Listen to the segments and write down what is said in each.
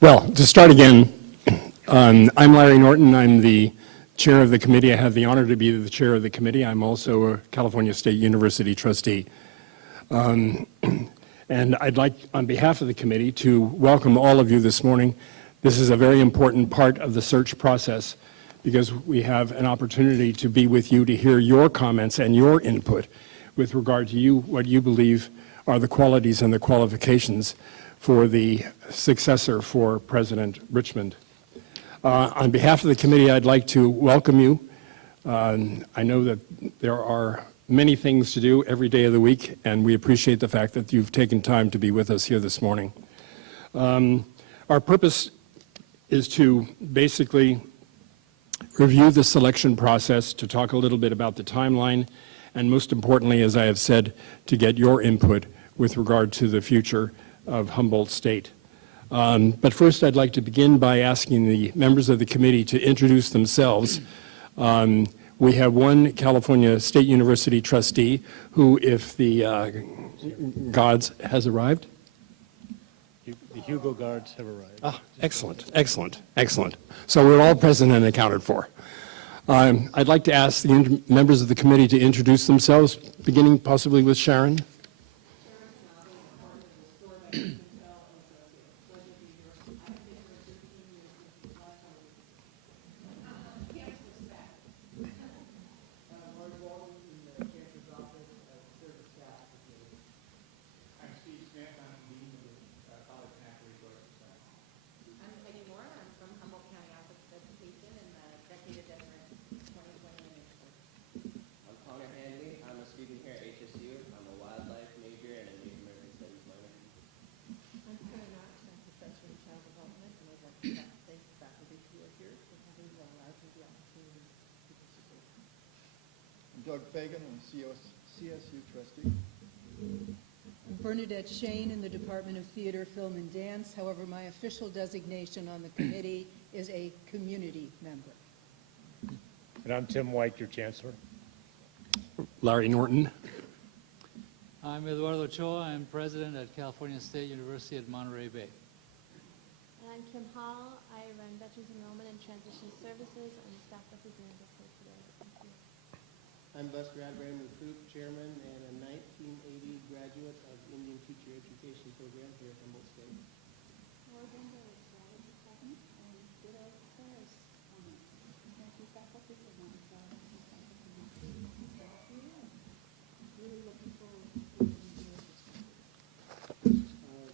Well, to start again, I'm Larry Norton. I'm the chair of the committee. I have the honor to be the chair of the committee. I'm also a California State University trustee. And I'd like, on behalf of the committee, to welcome all of you this morning. This is a very important part of the search process because we have an opportunity to be with you to hear your comments and your input with regard to you, what you believe are the qualities and the qualifications for the successor for President Richmond. On behalf of the committee, I'd like to welcome you. I know that there are many things to do every day of the week, and we appreciate the fact that you've taken time to be with us here this morning. Our purpose is to basically review the selection process, to talk a little bit about the timeline, and most importantly, as I have said, to get your input with regard to the future of Humboldt State. But first, I'd like to begin by asking the members of the committee to introduce themselves. We have one California State University trustee who, if the gods has arrived. The Hugo guards have arrived. Ah, excellent, excellent, excellent. So we're all present and accounted for. I'd like to ask the members of the committee to introduce themselves, beginning possibly with Sharon. Doug Fagan, I'm CSU trustee. Bernadette Shane in the Department of Theater, Film, and Dance. However, my official designation on the committee is a community member. And I'm Tim White, your chancellor. Larry Norton. I'm Eduardo Ochoa. I'm president at California State University at Monterey Bay. And I'm Kim Hall. I run Veterans Enrollment and Transition Services. I'm the staff representative here today. Thank you. I'm Buster Adram, recruit chairman and a 1980 graduate of Indian Teacher Education Program here at Humboldt State.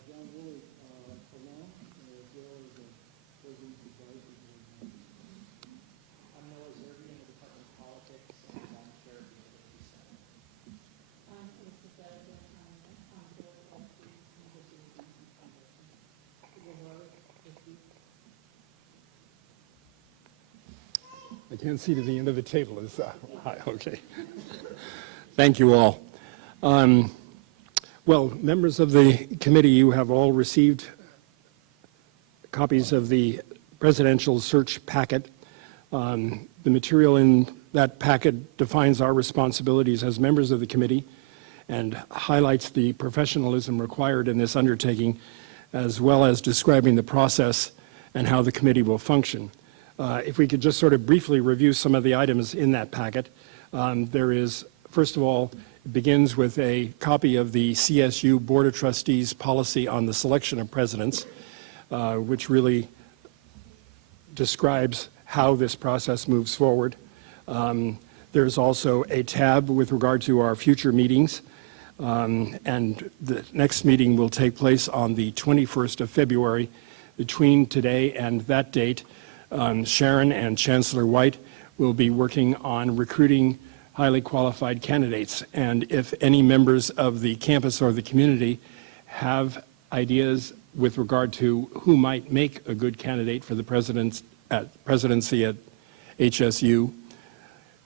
John Woolley, for now, Joe is a president of advisors. I'm Noah Zerby in the Department of Politics, and I'm chair of the University Senate. I'm Lisa Dowden. I'm board of trustees, University of Vincent Foundation. I can't see to the end of the table. Hi, okay. Thank you all. Well, members of the committee, you have all received copies of the presidential search packet. The material in that packet defines our responsibilities as members of the committee and highlights the professionalism required in this undertaking, as well as describing the process and how the committee will function. If we could just sort of briefly review some of the items in that packet. There is, first of all, it begins with a copy of the CSU Board of Trustees policy on the selection of presidents, which really describes how this process moves forward. There's also a tab with regard to our future meetings, and the next meeting will take place on the 21st of February. Between today and that date, Sharon and Chancellor White will be working on recruiting highly qualified candidates. And if any members of the campus or the community have ideas with regard to who might make a good candidate for the presidency at HSU,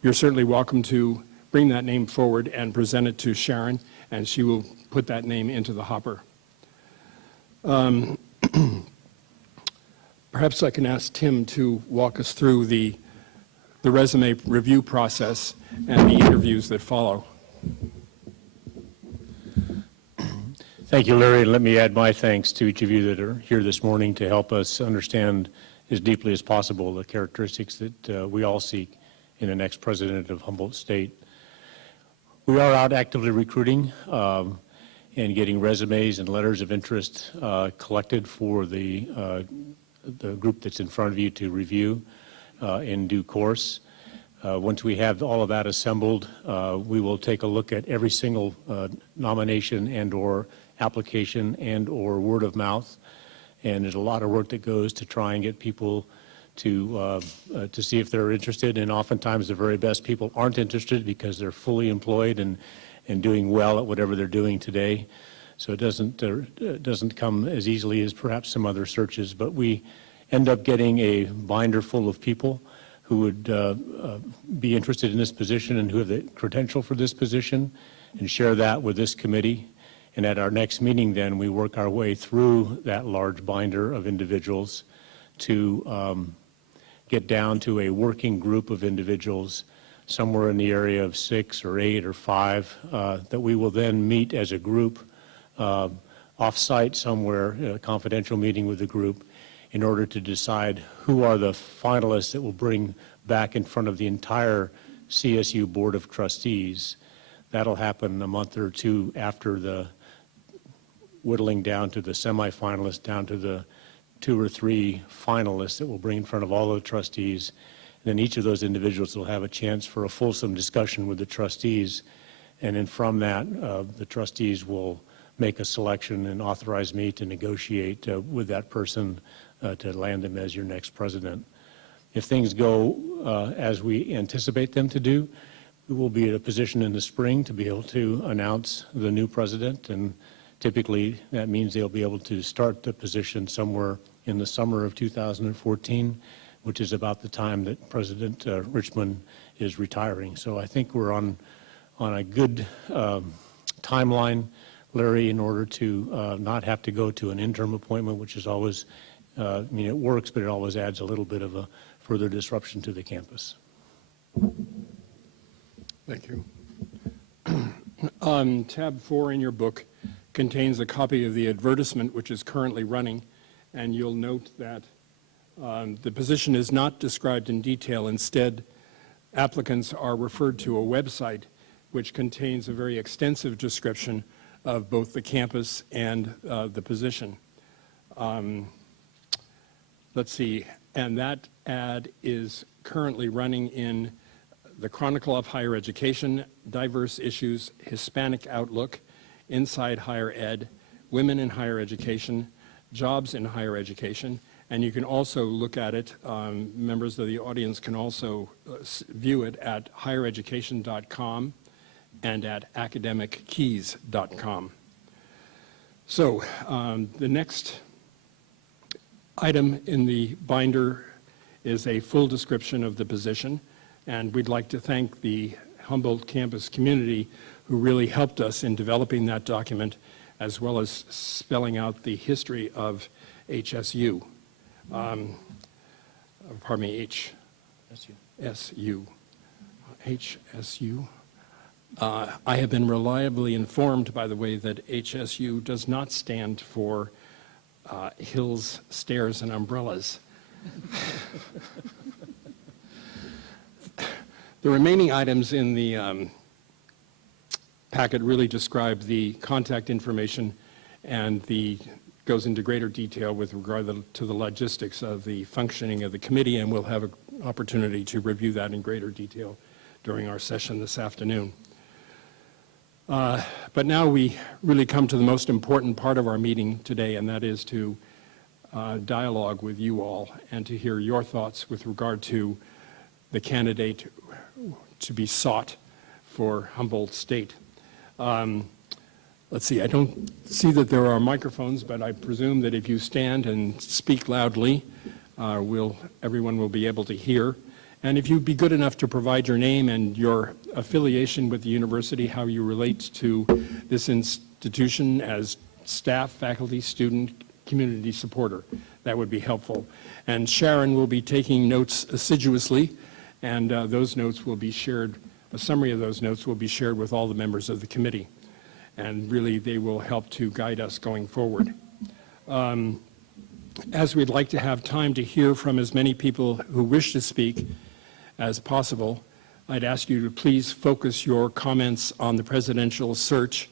you're certainly welcome to bring that name forward and present it to Sharon, and she will put that name into the hopper. Perhaps I can ask Tim to walk us through the resume review process and the interviews that follow. Thank you, Larry. And let me add my thanks to each of you that are here this morning to help us understand as deeply as possible the characteristics that we all seek in the next president of Humboldt State. We are out actively recruiting and getting resumes and letters of interest collected for the group that's in front of you to review in due course. Once we have all of that assembled, we will take a look at every single nomination and or application and or word of mouth. And there's a lot of work that goes to try and get people to see if they're interested. And oftentimes the very best people aren't interested because they're fully employed and doing well at whatever they're doing today. So it doesn't come as easily as perhaps some other searches, but we end up getting a binder full of people who would be interested in this position and who have the credential for this position, and share that with this committee. And at our next meeting then, we work our way through that large binder of individuals to get down to a working group of individuals somewhere in the area of 6 or 8 or 5 that we will then meet as a group off-site somewhere, a confidential meeting with the group, in order to decide who are the finalists that will bring back in front of the entire CSU Board of Trustees. That'll happen a month or two after the whittling down to the semifinalists, down to the 2 or 3 finalists that will bring in front of all the trustees. And then each of those individuals will have a chance for a fulsome discussion with the trustees. And then from that, the trustees will make a selection and authorize me to negotiate with that person to land them as your next president. If things go as we anticipate them to do, we will be in a position in the spring to be able to announce the new president, and typically that means they'll be able to start the position somewhere in the summer of 2014, which is about the time that President Richmond is retiring. So I think we're on a good timeline, Larry, in order to not have to go to an interim appointment, which is always, I mean, it works, but it always adds a little bit of a further disruption to the campus. Thank you. Tab 4 in your book contains a copy of the advertisement which is currently running, and you'll note that the position is not described in detail. Instead, applicants are referred to a website which contains a very extensive description of both the campus and the position. Let's see, and that ad is currently running in the Chronicle of Higher Education, Diverse Issues, Hispanic Outlook, Inside Higher Ed, Women in Higher Education, Jobs in Higher Education, and you can also look at it, members of the audience can also view it at highereducation.com and at academickeys.com. So the next item in the binder is a full description of the position, and we'd like to thank the Humboldt campus community who really helped us in developing that document, as well as spelling out the history of HSU. Pardon me, HSU. HSU. I have been reliably informed, by the way, that HSU does not stand for hills, stairs, and umbrellas. The remaining items in the packet really describe the contact information and goes into greater detail with regard to the logistics of the functioning of the committee, and we'll have an opportunity to review that in greater detail during our session this afternoon. But now we really come to the most important part of our meeting today, and that is to dialogue with you all and to hear your thoughts with regard to the candidate to be sought for Humboldt State. Let's see, I don't see that there are microphones, but I presume that if you stand and speak loudly, everyone will be able to hear. And if you'd be good enough to provide your name and your affiliation with the university, how you relate to this institution as staff, faculty, student, community supporter, that would be helpful. And Sharon will be taking notes assiduously, and those notes will be shared, a summary of those notes will be shared with all the members of the committee. and really they will help to guide us going forward. As we'd like to have time to hear from as many people who wish to speak as possible, I'd ask you to please focus your comments on the presidential search.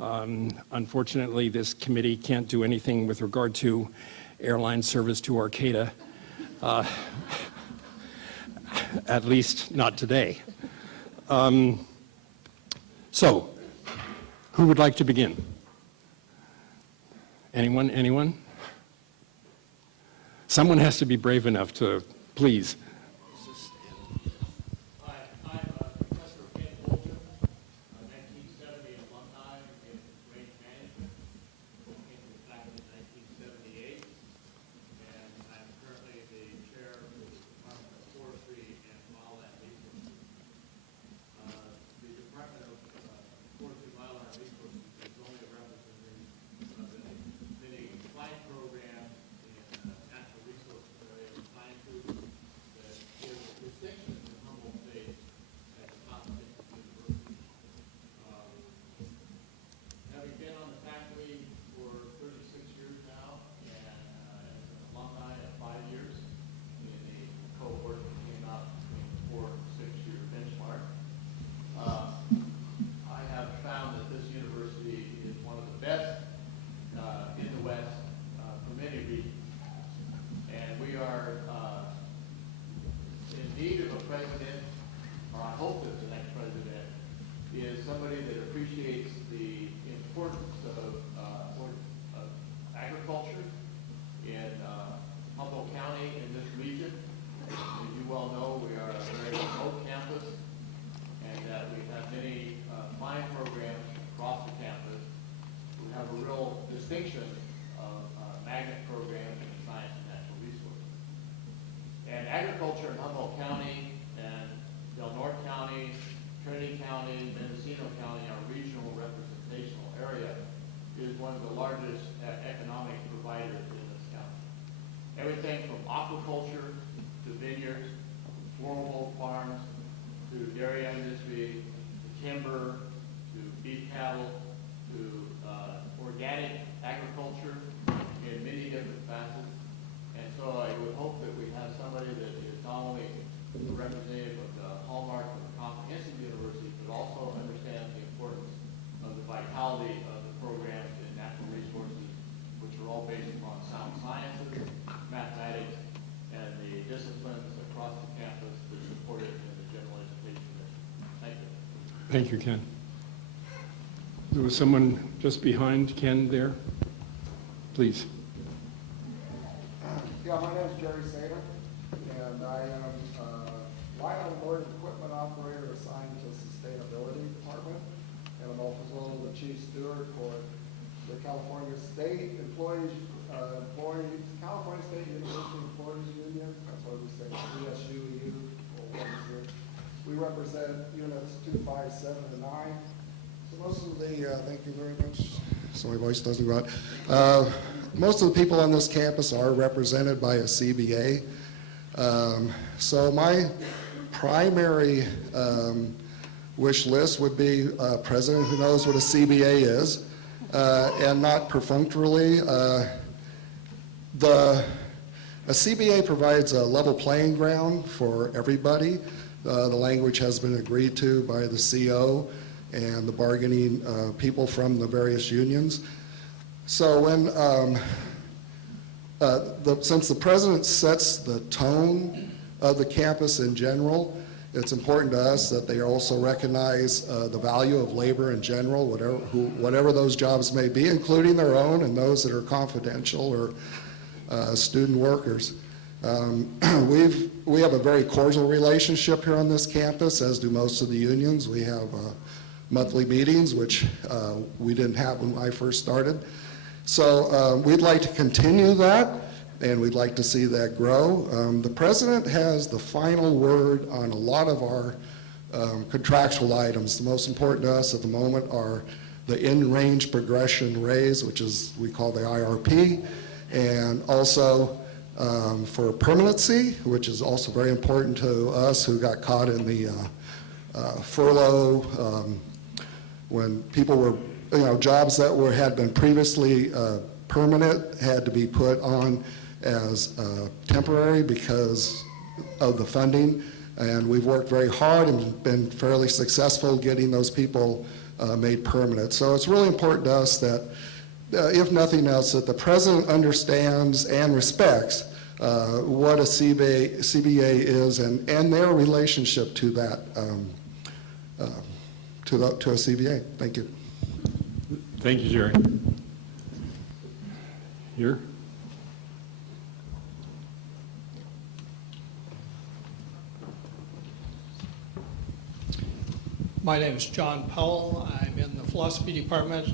Unfortunately, this committee can't do anything with regard to airline service to Arcata, at least not today. So, who would like to begin? Anyone? Anyone? Someone has to be brave enough to, please. Hi, I'm Professor Ken Bolton, 1970 alumni in range management. I came to the faculty in 1978, and I'm currently the chair of the Department of Forestry and Wildland Resources. The Department of Forestry and Wildland Resources is only a representative of the many flight programs in natural resources area of sciences that give distinction to Humboldt State as a top 50 university. Having been on the faculty for 36 years now, and as an alumni of 5 years in a cohort that came out between the 4 and 6 year benchmark, I have found that this university is one of the best in the West for many reasons. And we are in need of a president, or I hope that the next president is somebody that appreciates the importance of agriculture in Humboldt County in this region. As you well know, we are a very remote campus, and that we have many fine programs across the campus. We have a real distinction of magnet programs in science and natural resources. And agriculture in Humboldt County and Del Norte County, Trinity County, Mendocino County, our regional representational area, is one of the largest economic providers in this county. Everything from aquaculture to vineyards, floral farms, to dairy industry, to timber, to beef cattle, to organic agriculture in many different facets. And so I would hope that we have somebody that is not only a representative of the hallmark of a comprehensive university, but also understands the importance of the vitality of the programs in natural resources, which are all based upon sound sciences, mathematics, and the disciplines across the campus that support it in the general education mission. Thank you. Thank you, Ken. There was someone just behind Ken there. Please. Yeah, my name is Jerry Sater, and I am line on board equipment operator assigned to sustainability department, and I'm also the chief steward for the California State Employees, California State University Employees Union. That's what we say, CSUEU. We represent units 2, 5, 7, and 9. So most of the, thank you very much. So my voice doesn't go out. Most of the people on this campus are represented by a CBA. So my primary wish list would be a president who knows what a CBA is, and not perfunctorily. A CBA provides a level playing ground for everybody. The language has been agreed to by the CO and the bargaining people from the various unions. So when, since the president sets the tone of the campus in general, it's important to us that they also recognize the value of labor in general, whatever those jobs may be, including their own and those that are confidential or student workers. We have a very cordial relationship here on this campus, as do most of the unions. We have monthly meetings, which we didn't have when I first started. So we'd like to continue that, and we'd like to see that grow. The president has the final word on a lot of our contractual items. The most important to us at the moment are the in-range progression raise, which is we call the IRP, and also for permanency, which is also very important to us who got caught in the furlough when people were jobs that had been previously permanent had to be put on as temporary because of the funding. And we've worked very hard and been fairly successful getting those people made permanent. So it's really important to us that, if nothing else, that the president understands and respects what a CBA is and their relationship to that, to a CBA. Thank you. Thank you, Jerry. Here? My name is John Powell. I'm in the philosophy department.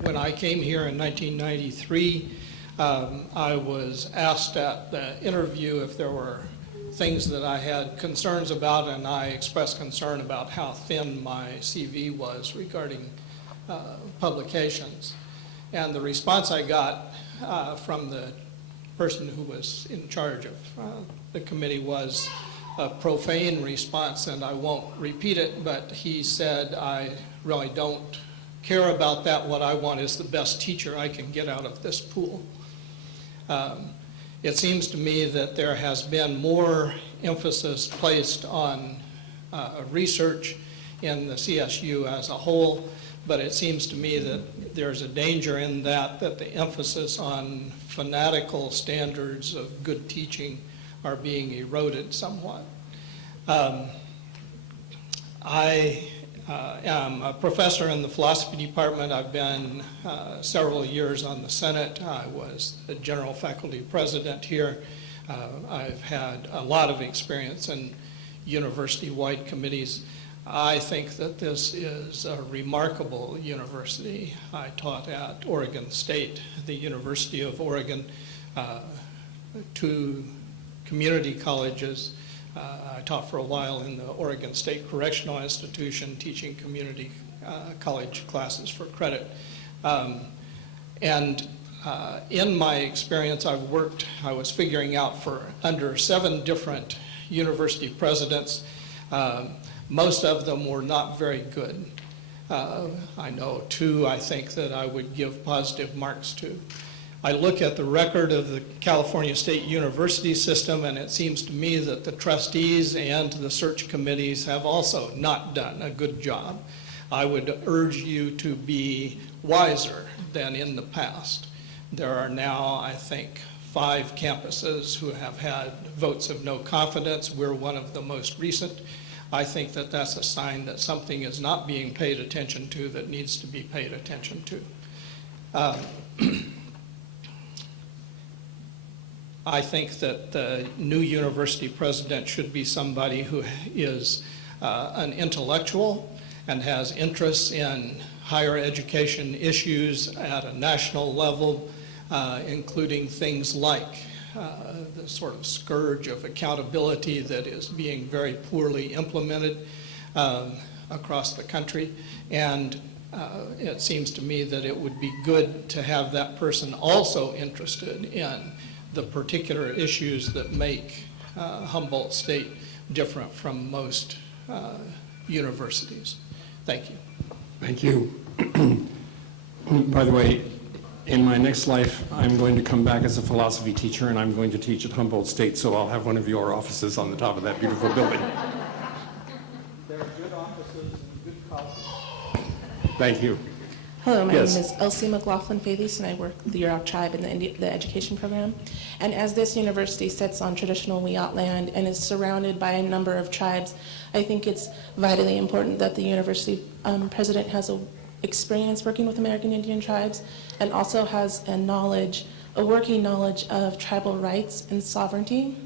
When I came here in 1993, I was asked at the interview if there were things that I had concerns about, and I expressed concern about how thin my CV was regarding publications. And the response I got from the person who was in charge of the committee was a profane response, and I won't repeat it, but he said, I really don't care about that. What I want is the best teacher I can get out of this pool. It seems to me that there has been more emphasis placed on research in the CSU as a whole, but it seems to me that there's a danger in that the emphasis on fanatical standards of good teaching are being eroded somewhat. I am a professor in the philosophy department. I've been several years on the Senate. I was the general faculty president here. I've had a lot of experience in university-wide committees. I think that this is a remarkable university. I taught at Oregon State, the University of Oregon, 2 community colleges. I taught for a while in the Oregon State Correctional Institution, teaching community college classes for credit. In my experience, I was figuring out for under 7 different university presidents. Most of them were not very good. I know 2, I think, that I would give positive marks to. I look at the record of the California State University system, and it seems to me that the trustees and the search committees have also not done a good job. I would urge you to be wiser than in the past. There are now, I think, 5 campuses who have had votes of no confidence. We're one of the most recent. I think that that's a sign that something is not being paid attention to that needs to be paid attention to. I think that the new university president should be somebody who is an intellectual and has interests in higher education issues at a national level, including things like the sort of scourge of accountability that is being very poorly implemented across the country. And it seems to me that it would be good to have that person also interested in the particular issues that make Humboldt State different from most universities. Thank you. Thank you. By the way, in my next life, I'm going to come back as a philosophy teacher, and I'm going to teach at Humboldt State, so I'll have one of your offices on the top of that beautiful building. There are good offices and good colleges. Thank you. Hello, my Yes. name is Elsie McLaughlin-Faithes, and I work with the Yurok tribe in the education program. And as this university sits on traditional Wiyot land and is surrounded by a number of tribes, I think it's vitally important that the university president has a experience working with American Indian tribes and also has a working knowledge of tribal rights and sovereignty.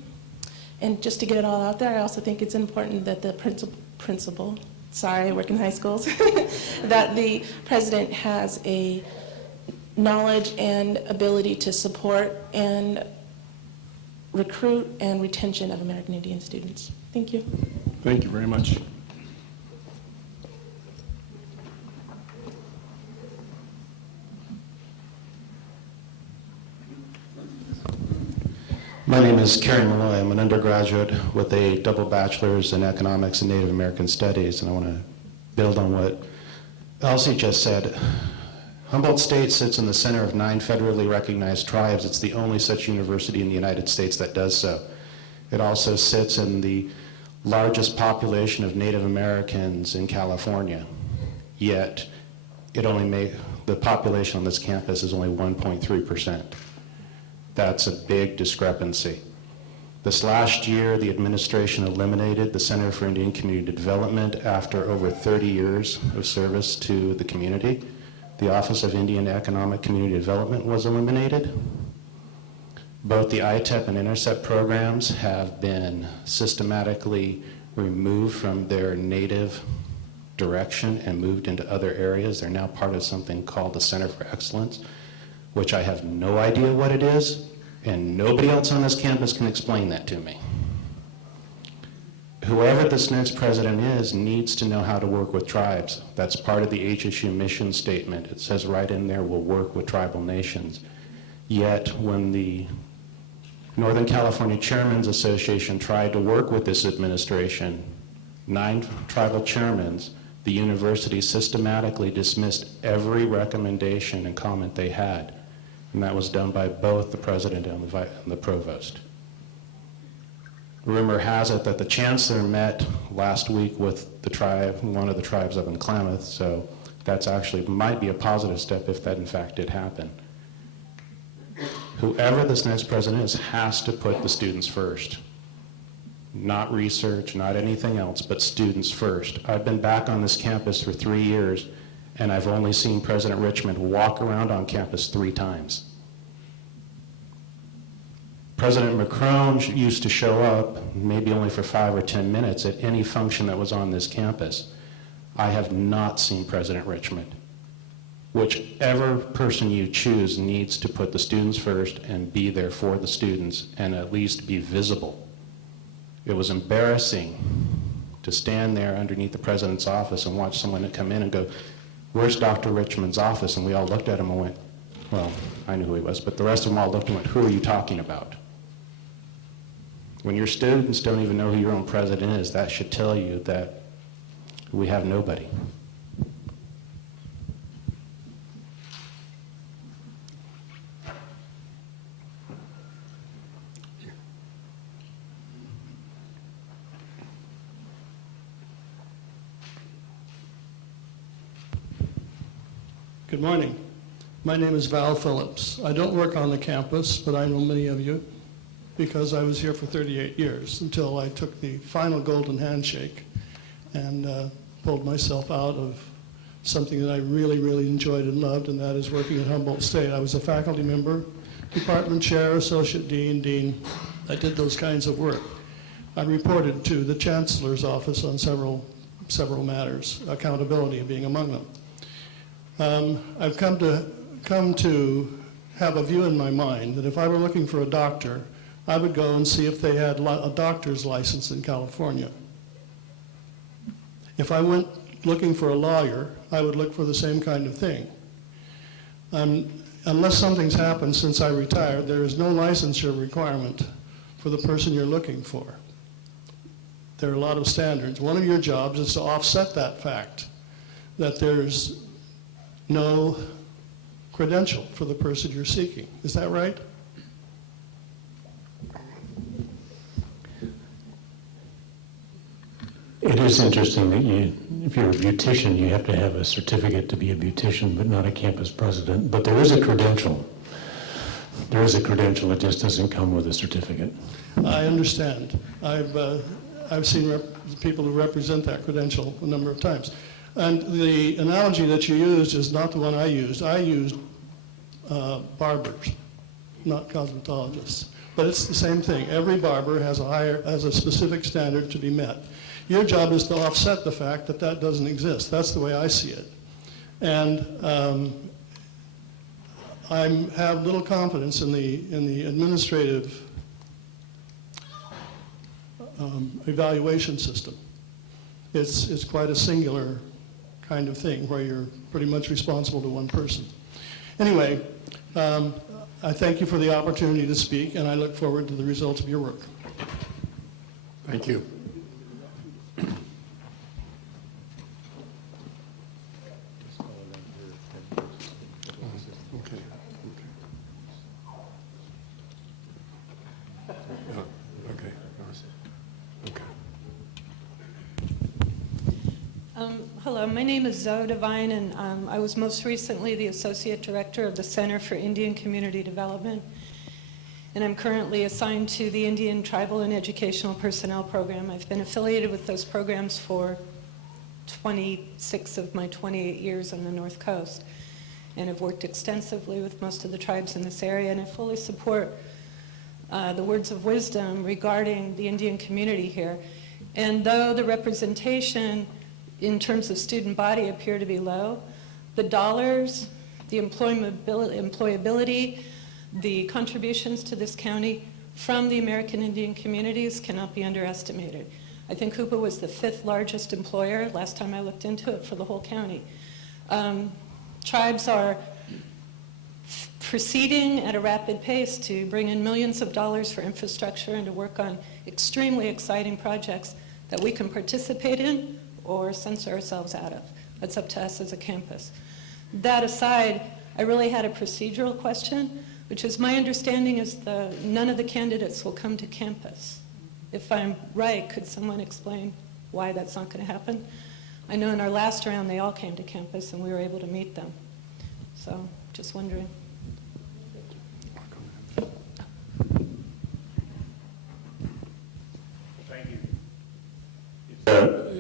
And just to get it all out there, I also think it's important that the principal, sorry, I work in high schools, that the president has a knowledge and ability to support and recruit and retention of American Indian students. Thank you. Thank you very much. My name is Kerry Malloy. I'm an undergraduate with a double bachelor's in economics and Native American studies, and I want to build on what Elsie just said. Humboldt State sits in the center of 9 federally recognized tribes. It's the only such university in the United States that does so. It also sits in the largest population of Native Americans in California, yet the population on this campus is only 1.3%. That's a big discrepancy. This last year, the administration eliminated the Center for Indian Community Development after over 30 years of service to the community. The Office of Indian Economic Community Development was eliminated. Both the ITEP and INTERCEPT programs have been systematically removed from their native direction and moved into other areas. They're now part of something called the Center for Excellence, which I have no idea what it is, and nobody else on this campus can explain that to me. Whoever this next president is needs to know how to work with tribes. That's part of the HSU mission statement. It says right in there, we'll work with tribal nations. Yet when the Northern California Chairmen's Association tried to work with this administration, 9 tribal chairmen, the university systematically dismissed every recommendation and comment they had. And that was done by both the president and the provost. Rumor has it that the chancellor met last week with the tribe, one of the tribes up in Klamath, so that's actually might be a positive step if that in fact did happen. Whoever this next president is has to put the students first. Not research, not anything else, but students first. I've been back on this campus for 3 years, and I've only seen President Richmond walk around on campus 3 times. President Macron used to show up, maybe only for 5 or 10 minutes, at any function that was on this campus. I have not seen President Richmond. Whichever person you choose needs to put the students first and be there for the students and at least be visible. It was embarrassing to stand there underneath the president's office and watch someone come in and go, "Where's Dr. Richmond's office?" And we all looked at him and went, well, I knew who he was, but the rest of them all looked and went, "Who are you talking about?" When your students don't even know who your own president is, that should tell you that we have nobody. Good morning. My name is Val Phillips. I don't work on the campus, but I know many of you because I was here for 38 years until I took the final golden handshake and pulled myself out of something that I really, really enjoyed and loved, and that is working at Humboldt State. I was a faculty member, department chair, associate dean, dean. I did those kinds of work. I reported to the chancellor's office on several matters, accountability being among them. I've come to have a view in my mind that if I were looking for a doctor, I would go and see if they had a doctor's license in California. If I went looking for a lawyer, I would look for the same kind of thing. Unless something's happened since I retired, there is no licensure requirement for the person you're looking for. There are a lot of standards. One of your jobs is to offset that fact, that there's no credential for the person you're seeking. Is that right? It is interesting that if you're a beautician, you have to have a certificate to be a beautician, but not a campus president. But there is a credential. There is a credential. It just doesn't come with a certificate. I understand. I've seen people who represent that credential a number of times. And the analogy that you used is not the one I used. I used barbers, not cosmetologists. But it's the same thing. Every barber has a specific standard to be met. Your job is to offset the fact that that doesn't exist. That's the way I see it. And I have little confidence in the administrative evaluation system. It's quite a singular kind of thing where you're pretty much responsible to one person. Anyway, I thank you for the opportunity to speak, and I look forward to the results of your work. Thank you. Hello, my name is Zoe Devine, and I was most recently the Associate Director of the Center for Indian Community Development, and I'm currently assigned to the Indian Tribal and Educational Personnel Program. I've been affiliated with those programs for 26 of my 28 years on the North Coast, and have worked extensively with most of the tribes in this area, and I fully support the words of wisdom regarding the Indian community here. And though the representation in terms of student body appear to be low, the dollars, the employability, the contributions to this county from the American Indian communities cannot be underestimated. I think Hoopa was the 5th largest employer last time I looked into it for the whole county. Tribes are proceeding at a rapid pace to bring in millions of dollars for infrastructure and to work on extremely exciting projects that we can participate in or censor ourselves out of. That's up to us as a campus. That aside, I really had a procedural question, which is my understanding is none of the candidates will come to campus. If I'm right, could someone explain why that's not going to happen? I know in our last round they all came to campus and we were able to meet them. So just wondering. Thank you.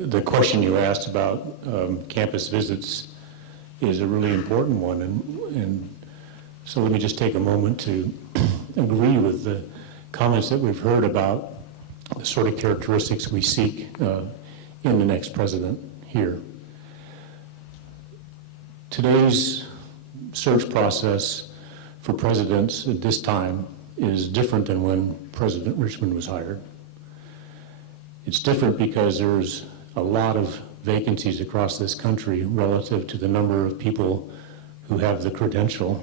The question you asked about campus visits is a really important one, and so let me just take a moment to agree with the comments that we've heard about the sort of characteristics we seek in the next president here. Today's search process for presidents at this time is different than when President Richmond was hired. It's different because there's a lot of vacancies across this country relative to the number of people who have the credential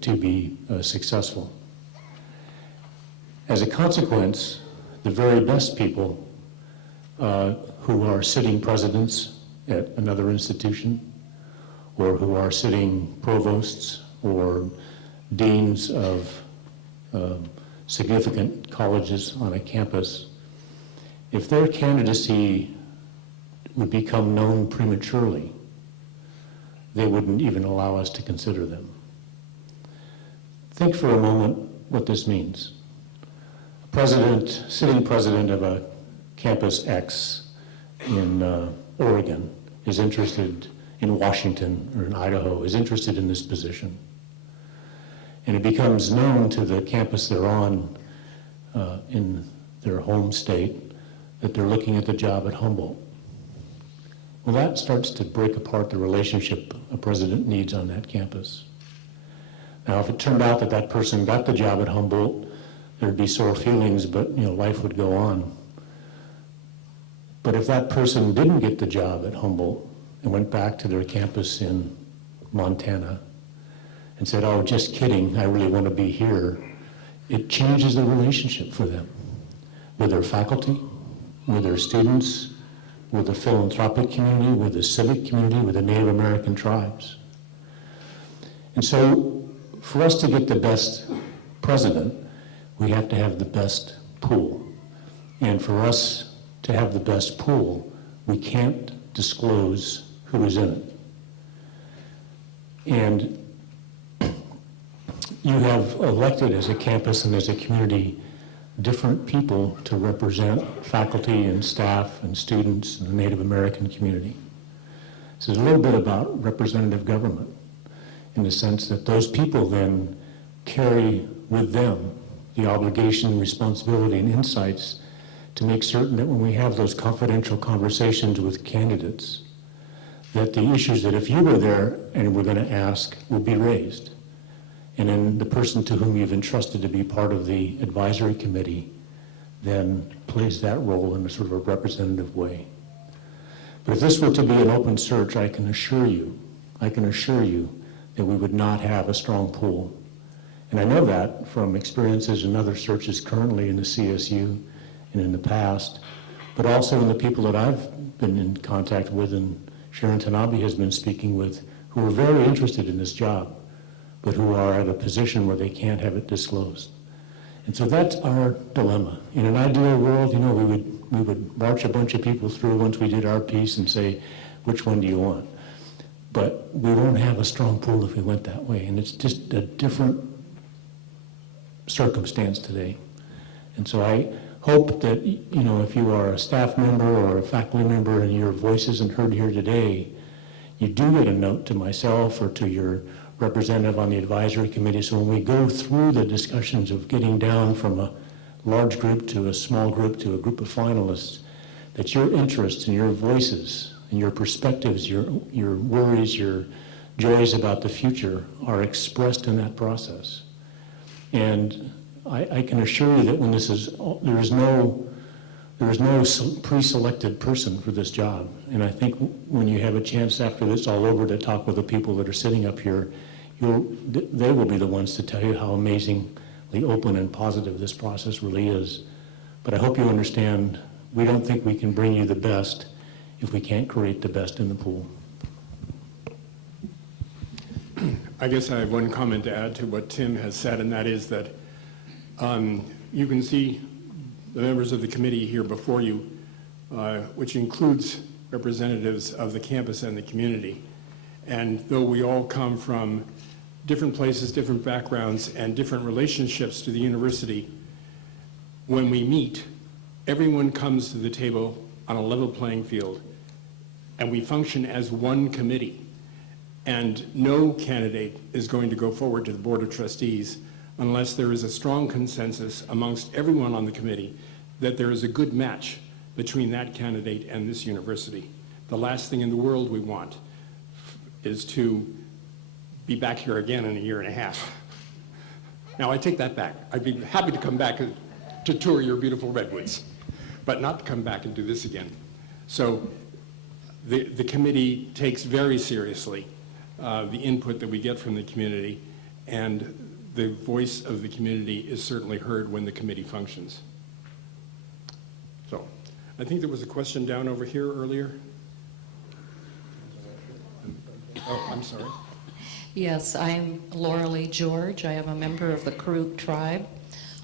to be successful. As a consequence, the very best people who are sitting presidents at another institution, or who are sitting provosts or deans of significant colleges on a campus, if their candidacy would become known prematurely, they wouldn't even allow us to consider them. Think for a moment what this means. A president, sitting president of a campus X in Oregon is interested in Washington or in Idaho, is interested in this position. And it becomes known to the campus they're on in their home state that they're looking at the job at Humboldt. Well, that starts to break apart the relationship a president needs on that campus. Now, if it turned out that that person got the job at Humboldt, there'd be sore feelings, but life would go on. But if that person didn't get the job at Humboldt and went back to their campus in Montana and said, "Oh, just kidding, I really want to be here," it changes the relationship for them with their faculty, with their students, with the philanthropic community, with the civic community, with the Native American tribes. And so for us to get the best president, we have to have the best pool. And for us to have the best pool, we can't disclose who is in it. And you have elected as a campus and as a community different people to represent faculty and staff and students in the Native American community. This is a little bit about representative government in the sense that those people then carry with them the obligation, responsibility, and insights to make certain that when we have those confidential conversations with candidates, that the issues that if you were there and were going to ask will be raised. And then the person to whom you've entrusted to be part of the advisory committee then plays that role in a sort of a representative way. But if this were to be an open search, I can assure you that we would not have a strong pool. And I know that from experiences in other searches currently in the CSU and in the past, but also in the people that I've been in contact with and Sharon Tanabe has been speaking with, who are very interested in this job, but who are at a position where they can't have it disclosed. And so that's our dilemma. In an ideal world, you know, we would march a bunch of people through once we did our piece and say, which one do you want? But we won't have a strong pull if we went that way. And it's just a different circumstance today. And so I hope that, you know, if you are a staff member or a faculty member and your voice isn't heard here today, you do get a note to myself or to your representative on the advisory committee. So when we go through the discussions of getting down from a large group to a small group to a group of finalists, that your interests and your voices and your perspectives, your worries, your joys about the future are expressed in that process. And I can assure you that when this is, there is no pre-selected person for this job. And I think when you have a chance after this all over to talk with the people that are sitting up here, they will be the ones to tell you how amazingly open and positive this process really is. But I hope you understand, we don't think we can bring you the best if we can't create the best in the pool. I guess I have one comment to add to what Tim has said, and that is that you can see the members of the committee here before you, which includes representatives of the campus and the community. And though we all come from different places, different backgrounds, and different relationships to the university, when we meet, everyone comes to the table on a level playing field, and we function as one committee. And no candidate is going to go forward to the Board of Trustees unless there is a strong consensus amongst everyone on the committee that there is a good match between that candidate and this university. The last thing in the world we want is to be back here again in a year and a half. Now, I take that back. I'd be happy to come back to tour your beautiful redwoods, but not to come back and do this again. So the committee takes very seriously the input that we get from the community, and the voice of the community is certainly heard when the committee functions. So I think there was a question down over here earlier. Oh, I'm sorry. Yes, I'm Laura Lee George. I am a member of the Karuk tribe.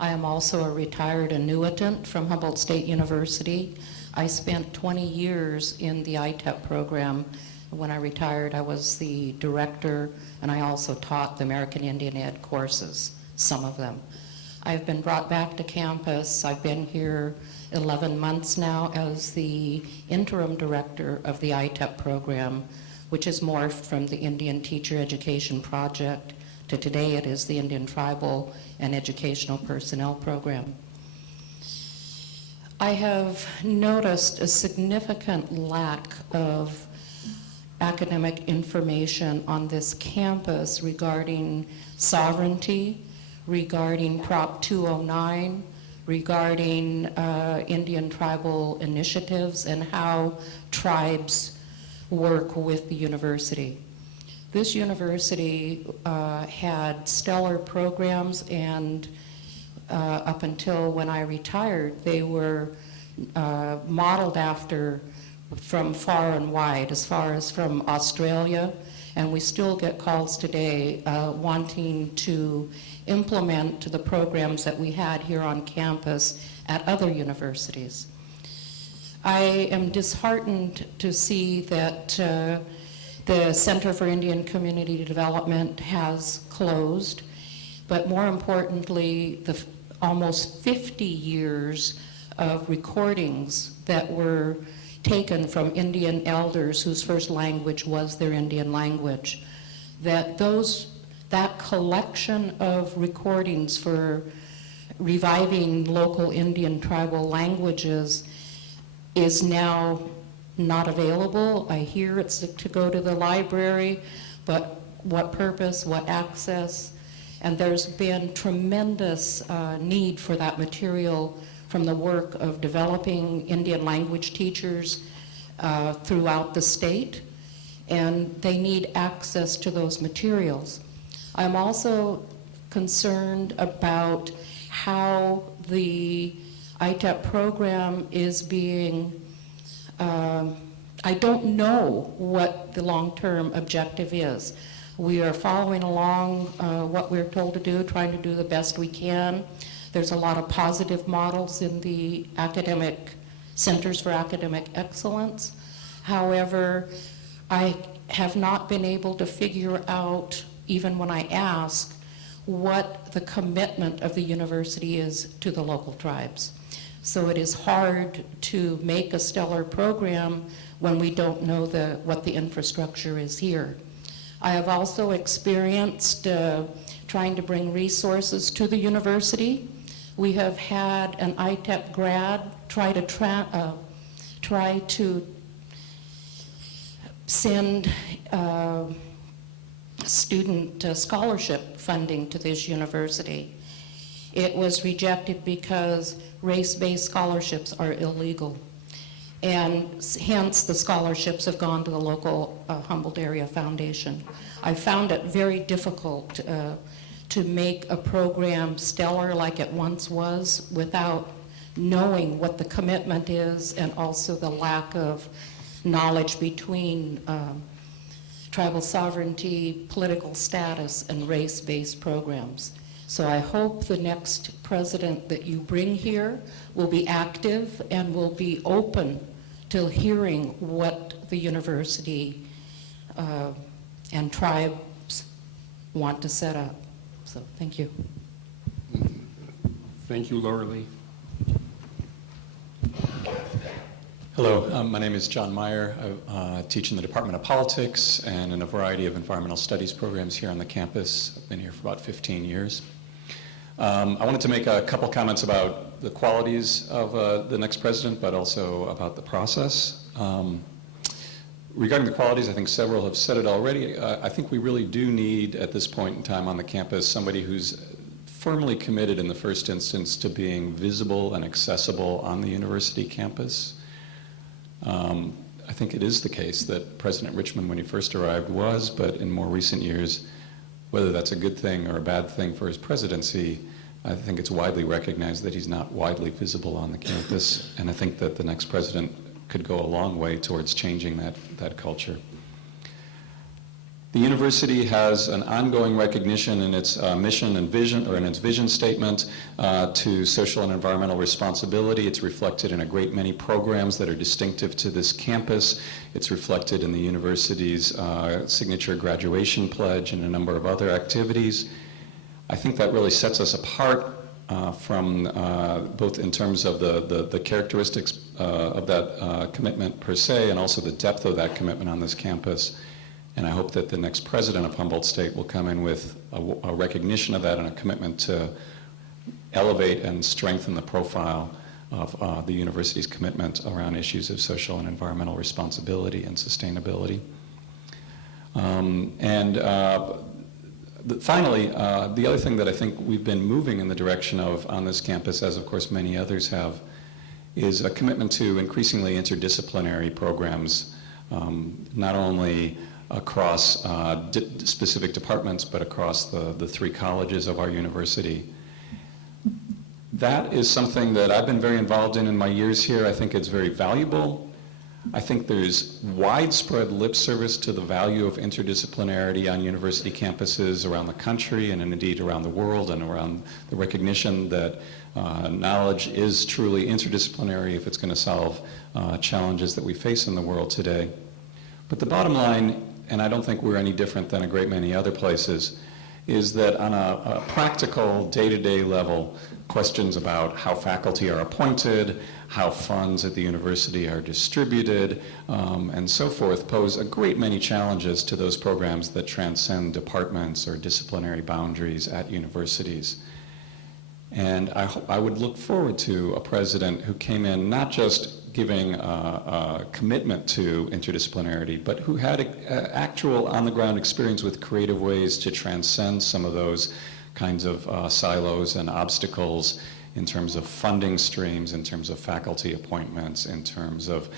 I am also a retired annuitant from Humboldt State University. I spent 20 years in the ITEP program. When I retired, I was the director, and I also taught the American Indian Ed courses, some of them. I've been brought back to campus. I've been here 11 months now as the interim director of the ITEP program, which has morphed from the Indian Teacher Education Project to today it is the Indian Tribal and Educational Personnel Program. I have noticed a significant lack of academic information on this campus regarding sovereignty, regarding Prop 209, regarding Indian tribal initiatives and how tribes work with the university. This university had stellar programs, and up until when I retired, they were modeled after from far and wide, as far as from Australia, and we still get calls today wanting to implement the programs that we had here on campus at other universities. I am disheartened to see that the Center for Indian Community Development has closed, but more importantly, the almost 50 years of recordings that were taken from Indian elders whose first language was their Indian language, that collection of recordings for reviving local Indian tribal languages is now not available. I hear it's to go to the library, but what purpose, what access? And there's been tremendous need for that material from the work of developing Indian language teachers throughout the state, and they need access to those materials. I'm also concerned about how the ITEP program is being, I don't know what the long-term objective is. We are following along what we're told to do, trying to do the best we can. There's a lot of positive models in the academic centers for academic excellence. However, I have not been able to figure out, even when I ask, what the commitment of the university is to the local tribes. So it is hard to make a stellar program when we don't know what the infrastructure is here. I have also experienced trying to bring resources to the university. We have had an ITEP grad try to send student scholarship funding to this university. It was rejected because race-based scholarships are illegal. And hence the scholarships have gone to the local Humboldt Area Foundation. I found it very difficult to make a program stellar like it once was without knowing what the commitment is and also the lack of knowledge between tribal sovereignty, political status, and race-based programs. So I hope the next president that you bring here will be active and will be open to hearing what the university and tribes want to set up. So thank you. Thank you, Laura Lee. Hello, my name is John Meyer. I teach in the Department of Politics and in a variety of environmental studies programs here on the campus. I've been here for about 15 years. I wanted to make a couple comments about the qualities of the next president, but also about the process. Regarding the qualities, I think several have said it already. I think we really do need, at this point in time on the campus, somebody who's firmly committed in the first instance to being visible and accessible on the university campus. I think it is the case that President Richmond, when he first arrived, was, but in more recent years, whether that's a good thing or a bad thing for his presidency, I think it's widely recognized that he's not widely visible on the campus, and I think that the next president could go a long way towards changing that culture. The university has an ongoing recognition in its mission and vision, or in its vision statement, to social and environmental responsibility. It's reflected in a great many programs that are distinctive to this campus. It's reflected in the university's signature graduation pledge and a number of other activities. I think that really sets us apart from both in terms of the characteristics of that commitment per se, and also the depth of that commitment on this campus. And I hope that the next president of Humboldt State will come in with a recognition of that and a commitment to elevate and strengthen the profile of the university's commitment around issues of social and environmental responsibility and sustainability. Finally, the other thing that I think we've been moving in the direction of on this campus, as of course many others have, is a commitment to increasingly interdisciplinary programs, not only across specific departments, but across the three colleges of our university. That is something that I've been very involved in my years here. I think it's very valuable. I think there's widespread lip service to the value of interdisciplinarity on university campuses around the country and indeed around the world, and around the recognition that knowledge is truly interdisciplinary if it's going to solve challenges that we face in the world today. But the bottom line, and I don't think we're any different than a great many other places, is that on a practical, day-to-day level, questions about how faculty are appointed, how funds at the university are distributed, and so forth, pose a great many challenges to those programs that transcend departments or disciplinary boundaries at universities. And I would look forward to a president who came in not just giving a commitment to interdisciplinarity, but who had actual on-the-ground experience with creative ways to transcend some of those kinds of silos and obstacles in terms of funding streams, in terms of faculty appointments, in terms of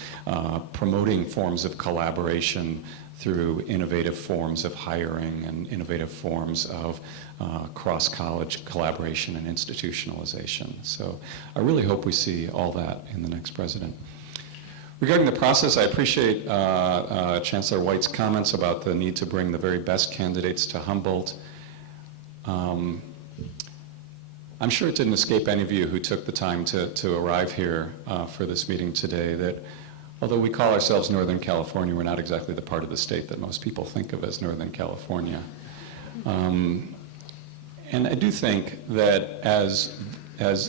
promoting forms of collaboration through innovative forms of hiring and innovative forms of cross-college collaboration and institutionalization. So I really hope we see all that in the next president. Regarding the process, I appreciate Chancellor White's comments about the need to bring the very best candidates to Humboldt. I'm sure it didn't escape any of you who took the time to arrive here for this meeting today that although we call ourselves Northern California, we're not exactly the part of the state that most people think of as Northern California. And I do think that as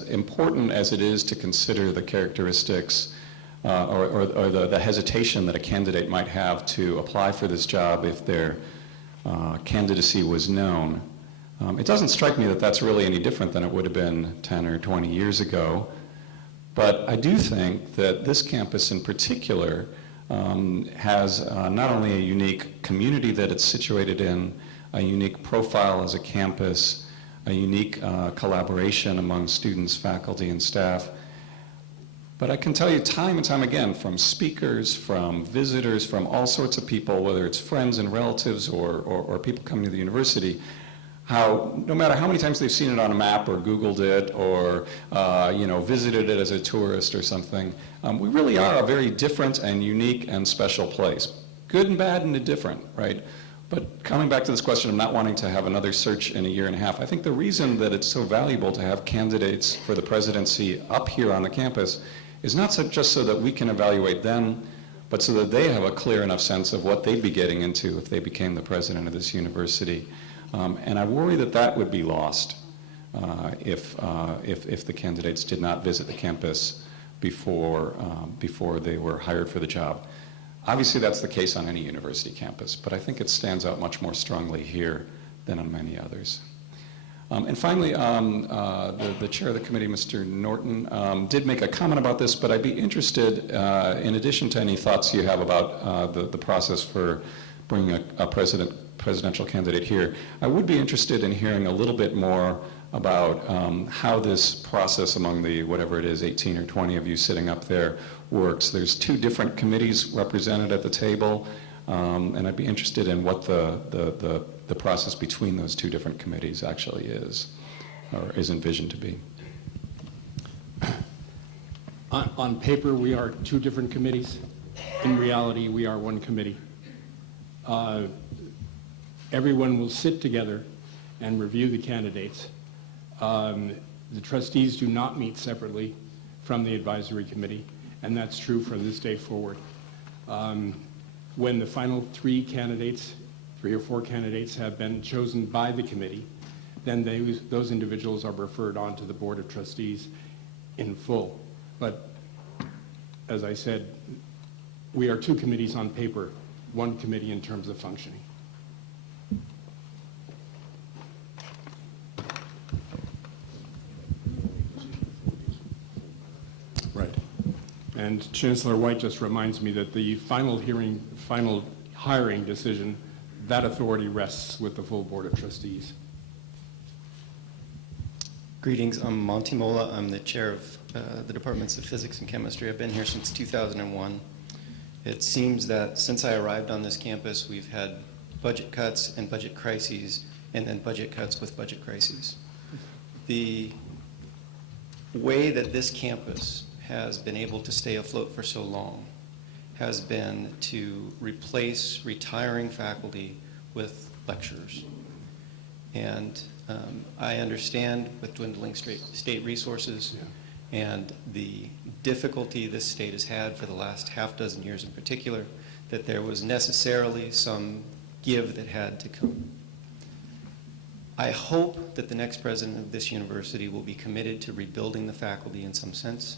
important as it is to consider the characteristics or the hesitation that a candidate might have to apply for this job if their candidacy was known, it doesn't strike me that that's really any different than it would have been 10 or 20 years ago. But I do think that this campus in particular has not only a unique community that it's situated in, a unique profile as a campus, a unique collaboration among students, faculty, and staff. But I can tell you time and time again from speakers, from visitors, from all sorts of people, whether it's friends and relatives or people coming to the university, how no matter how many times they've seen it on a map or Googled it or visited it as a tourist or something, we really are a very different and unique and special place. Good and bad and indifferent, right? But coming back to this question of not wanting to have another search in a year and a half, I think the reason that it's so valuable to have candidates for the presidency up here on the campus is not just so that we can evaluate them, but so that they have a clear enough sense of what they'd be getting into if they became the president of this university. And I worry that that would be lost if the candidates did not visit the campus before they were hired for the job. Obviously, that's the case on any university campus, but I think it stands out much more strongly here than on many others. And finally, the chair of the committee, Mr. Norton, did make a comment about this, but I'd be interested, in addition to any thoughts you have about the process for bringing a presidential candidate here, I would be interested in hearing a little bit more about how this process among the, whatever it is, 18 or 20 of you sitting up there works. There's two different committees represented at the table, and I'd be interested in what the process between those two different committees actually is, or is envisioned to be. On paper, we are two different committees. In reality, we are one committee. Everyone will sit together and review the candidates. The trustees do not meet separately from the advisory committee, and that's true from this day forward. When the final three or four candidates have been chosen by the committee, then those individuals are referred on to the Board of Trustees in full. But as I said, we are two committees on paper, one committee in terms of functioning. Right. And Chancellor White just reminds me that the final hiring decision, that authority rests with the full Board of Trustees. Greetings, I'm Monty Mola. I'm the chair of the departments of physics and chemistry. I've been here since 2001. It seems that since I arrived on this campus, we've had budget cuts and budget crises, and then budget cuts with budget crises. The way that this campus has been able to stay afloat for so long has been to replace retiring faculty with lecturers. And I understand with dwindling state resources and the difficulty this state has had for the last half dozen years in particular, that there was necessarily some give that had to come. I hope that the next president of this university will be committed to rebuilding the faculty in some sense.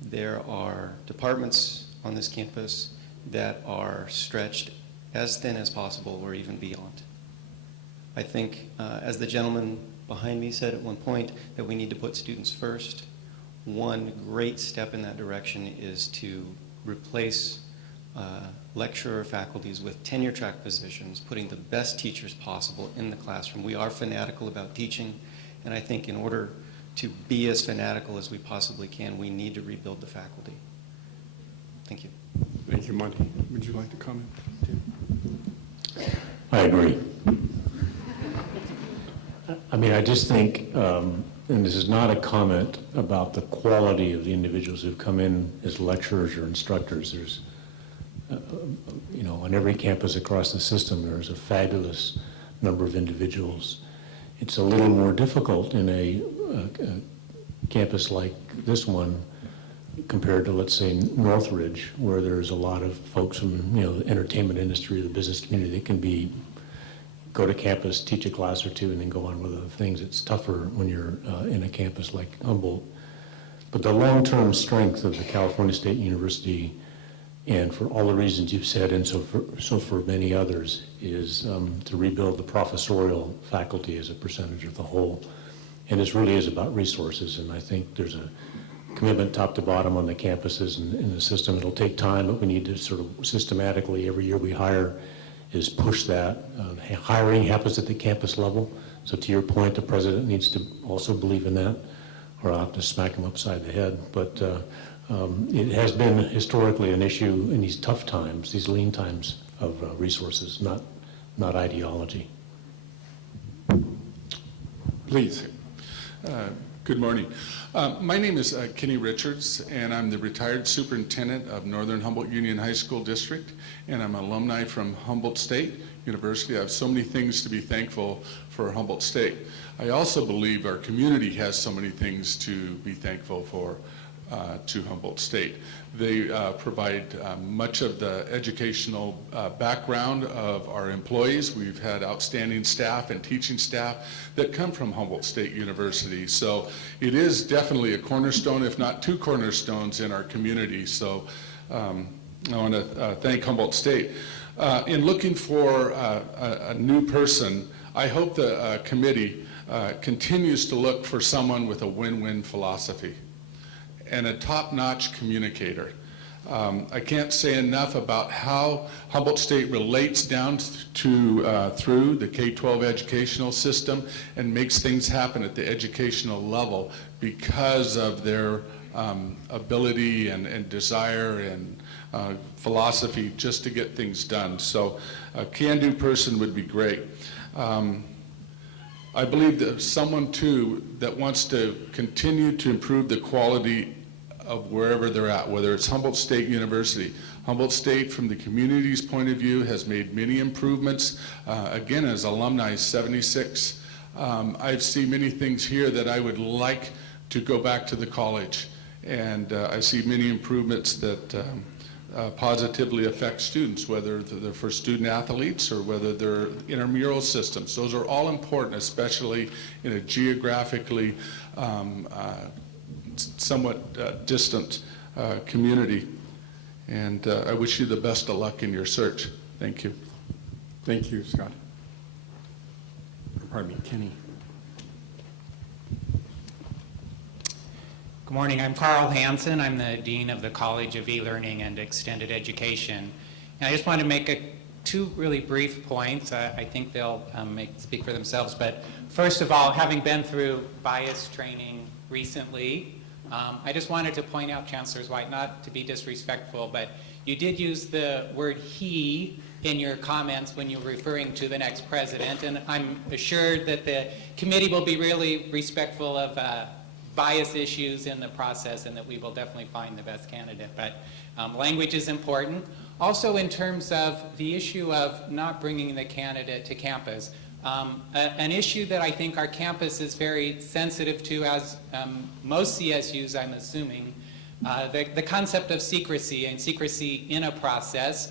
There are departments on this campus that are stretched as thin as possible or even beyond. I think, as the gentleman behind me said at one point, that we need to put students first. One great step in that direction is to replace lecturer faculties with tenure track positions, putting the best teachers possible in the classroom. We are fanatical about teaching, and I think in order to be as fanatical as we possibly can, we need to rebuild the faculty. Thank you. Thank you, Monty. Would you like to comment, Tim? I agree. I mean, I just think, and this is not a comment about the quality of the individuals who've come in as lecturers or instructors. There's, on every campus across the system, there's a fabulous number of individuals. It's a little more difficult in a a campus like this one compared to, let's say, Northridge, where there's a lot of folks from, the entertainment industry, the business community that can go to campus, teach a class or two, and then go on with other things. It's tougher when you're in a campus like Humboldt. But the long-term strength of the California State University, and for all the reasons you've said, and so for many others, is to rebuild the professorial faculty as a percentage of the whole. And this really is about resources, and I think there's a commitment top to bottom on the campuses and in the system. It'll take time, but we need to sort of systematically, every year we hire, is push that. Hiring happens at the campus level, so to your point, the president needs to also believe in that, or I'll have to smack him upside the head. But it has been historically an issue in these tough times, these lean times of resources, not ideology. Please. Good morning. My name is Kenny Richards, and I'm the retired superintendent of Northern Humboldt Union High School District, and I'm an alumni from Humboldt State University. I have so many things to be thankful for Humboldt State. I also believe our community has so many things to be thankful for to Humboldt State. They provide much of the educational background of our employees. We've had outstanding staff and teaching staff that come from Humboldt State University. So it is definitely a cornerstone, if not two cornerstones in our community. So I want to thank Humboldt State. In looking for a new person, I hope the committee continues to look for someone with a win-win philosophy and a top-notch communicator. I can't say enough about how Humboldt State relates down to through the K-12 educational system and makes things happen at the educational level because of their ability and desire and philosophy just to get things done. So a can-do person would be great. I believe that someone too that wants to continue to improve the quality of wherever they're at, whether it's Humboldt State University. Humboldt State, from the community's point of view, has made many improvements. Again, as alumni 76, I've seen many things here that I would like to go back to the college. And I see many improvements that positively affect students, whether they're for student athletes or whether they're intramural systems. Those are all important, especially in a geographically somewhat distant community. And I wish you the best of luck in your search. Thank you. Thank you, Scott. Pardon me, Kenny. Good morning. I'm Carl Hansen. I'm the Dean of the College of E-Learning and Extended Education. And I just want to make two really brief points. I think they'll speak for themselves. But first of all, having been through bias training recently, I just wanted to point out, Chancellor White, not to be disrespectful, but you did use the word he in your comments when you were referring to the next president, and I'm assured that the committee will be really respectful of bias issues in the process and that we will definitely find the best candidate. But language is important. Also, in terms of the issue of not bringing the candidate to campus, an issue that I think our campus is very sensitive to, as most CSUs, I'm assuming, the concept of secrecy and secrecy in a process.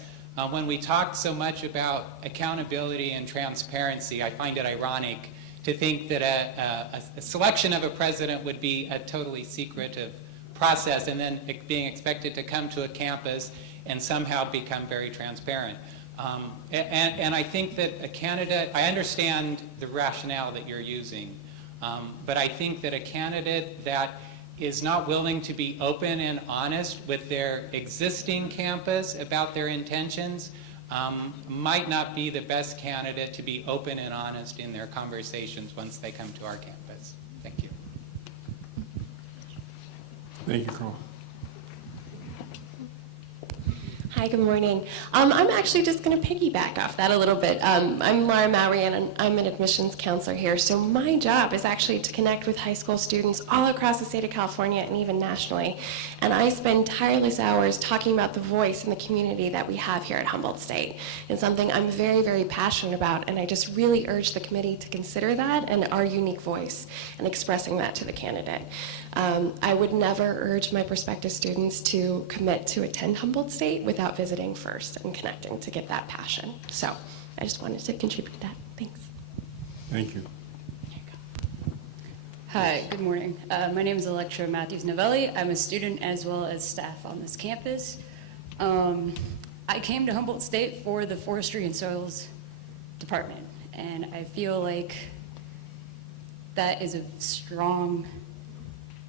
When we talk so much about accountability and transparency, I find it ironic to think that a selection of a president would be a totally secretive process and then being expected to come to a campus and somehow become very transparent. And I think that a candidate, I understand the rationale that you're using, but I think that a candidate that is not willing to be open and honest with their existing campus about their intentions might not be the best candidate to be open and honest in their conversations once they come to our campus. Thank you. Thank you, Carl. Hi, Hi, good morning. I'm actually just going to piggyback off that a little bit. I'm Laura Mowry, and I'm an admissions counselor here. So my job is actually to connect with high school students all across the state of California and even nationally. And I spend tireless hours talking about the voice and the community that we have here at Humboldt State. It's something I'm very, very passionate about, and I just really urge the committee to consider that and our unique voice and expressing that to the candidate. I would never urge my prospective students to commit to attend Humboldt State without visiting first and connecting to get that passion. So I just wanted to contribute to that. Thanks. Thank you. Hi, good morning. My name is Electra Matthews-Novelli. I'm a student as well as staff on this campus. I came to Humboldt State for the Forestry and Soils Department, and I feel like that is a strong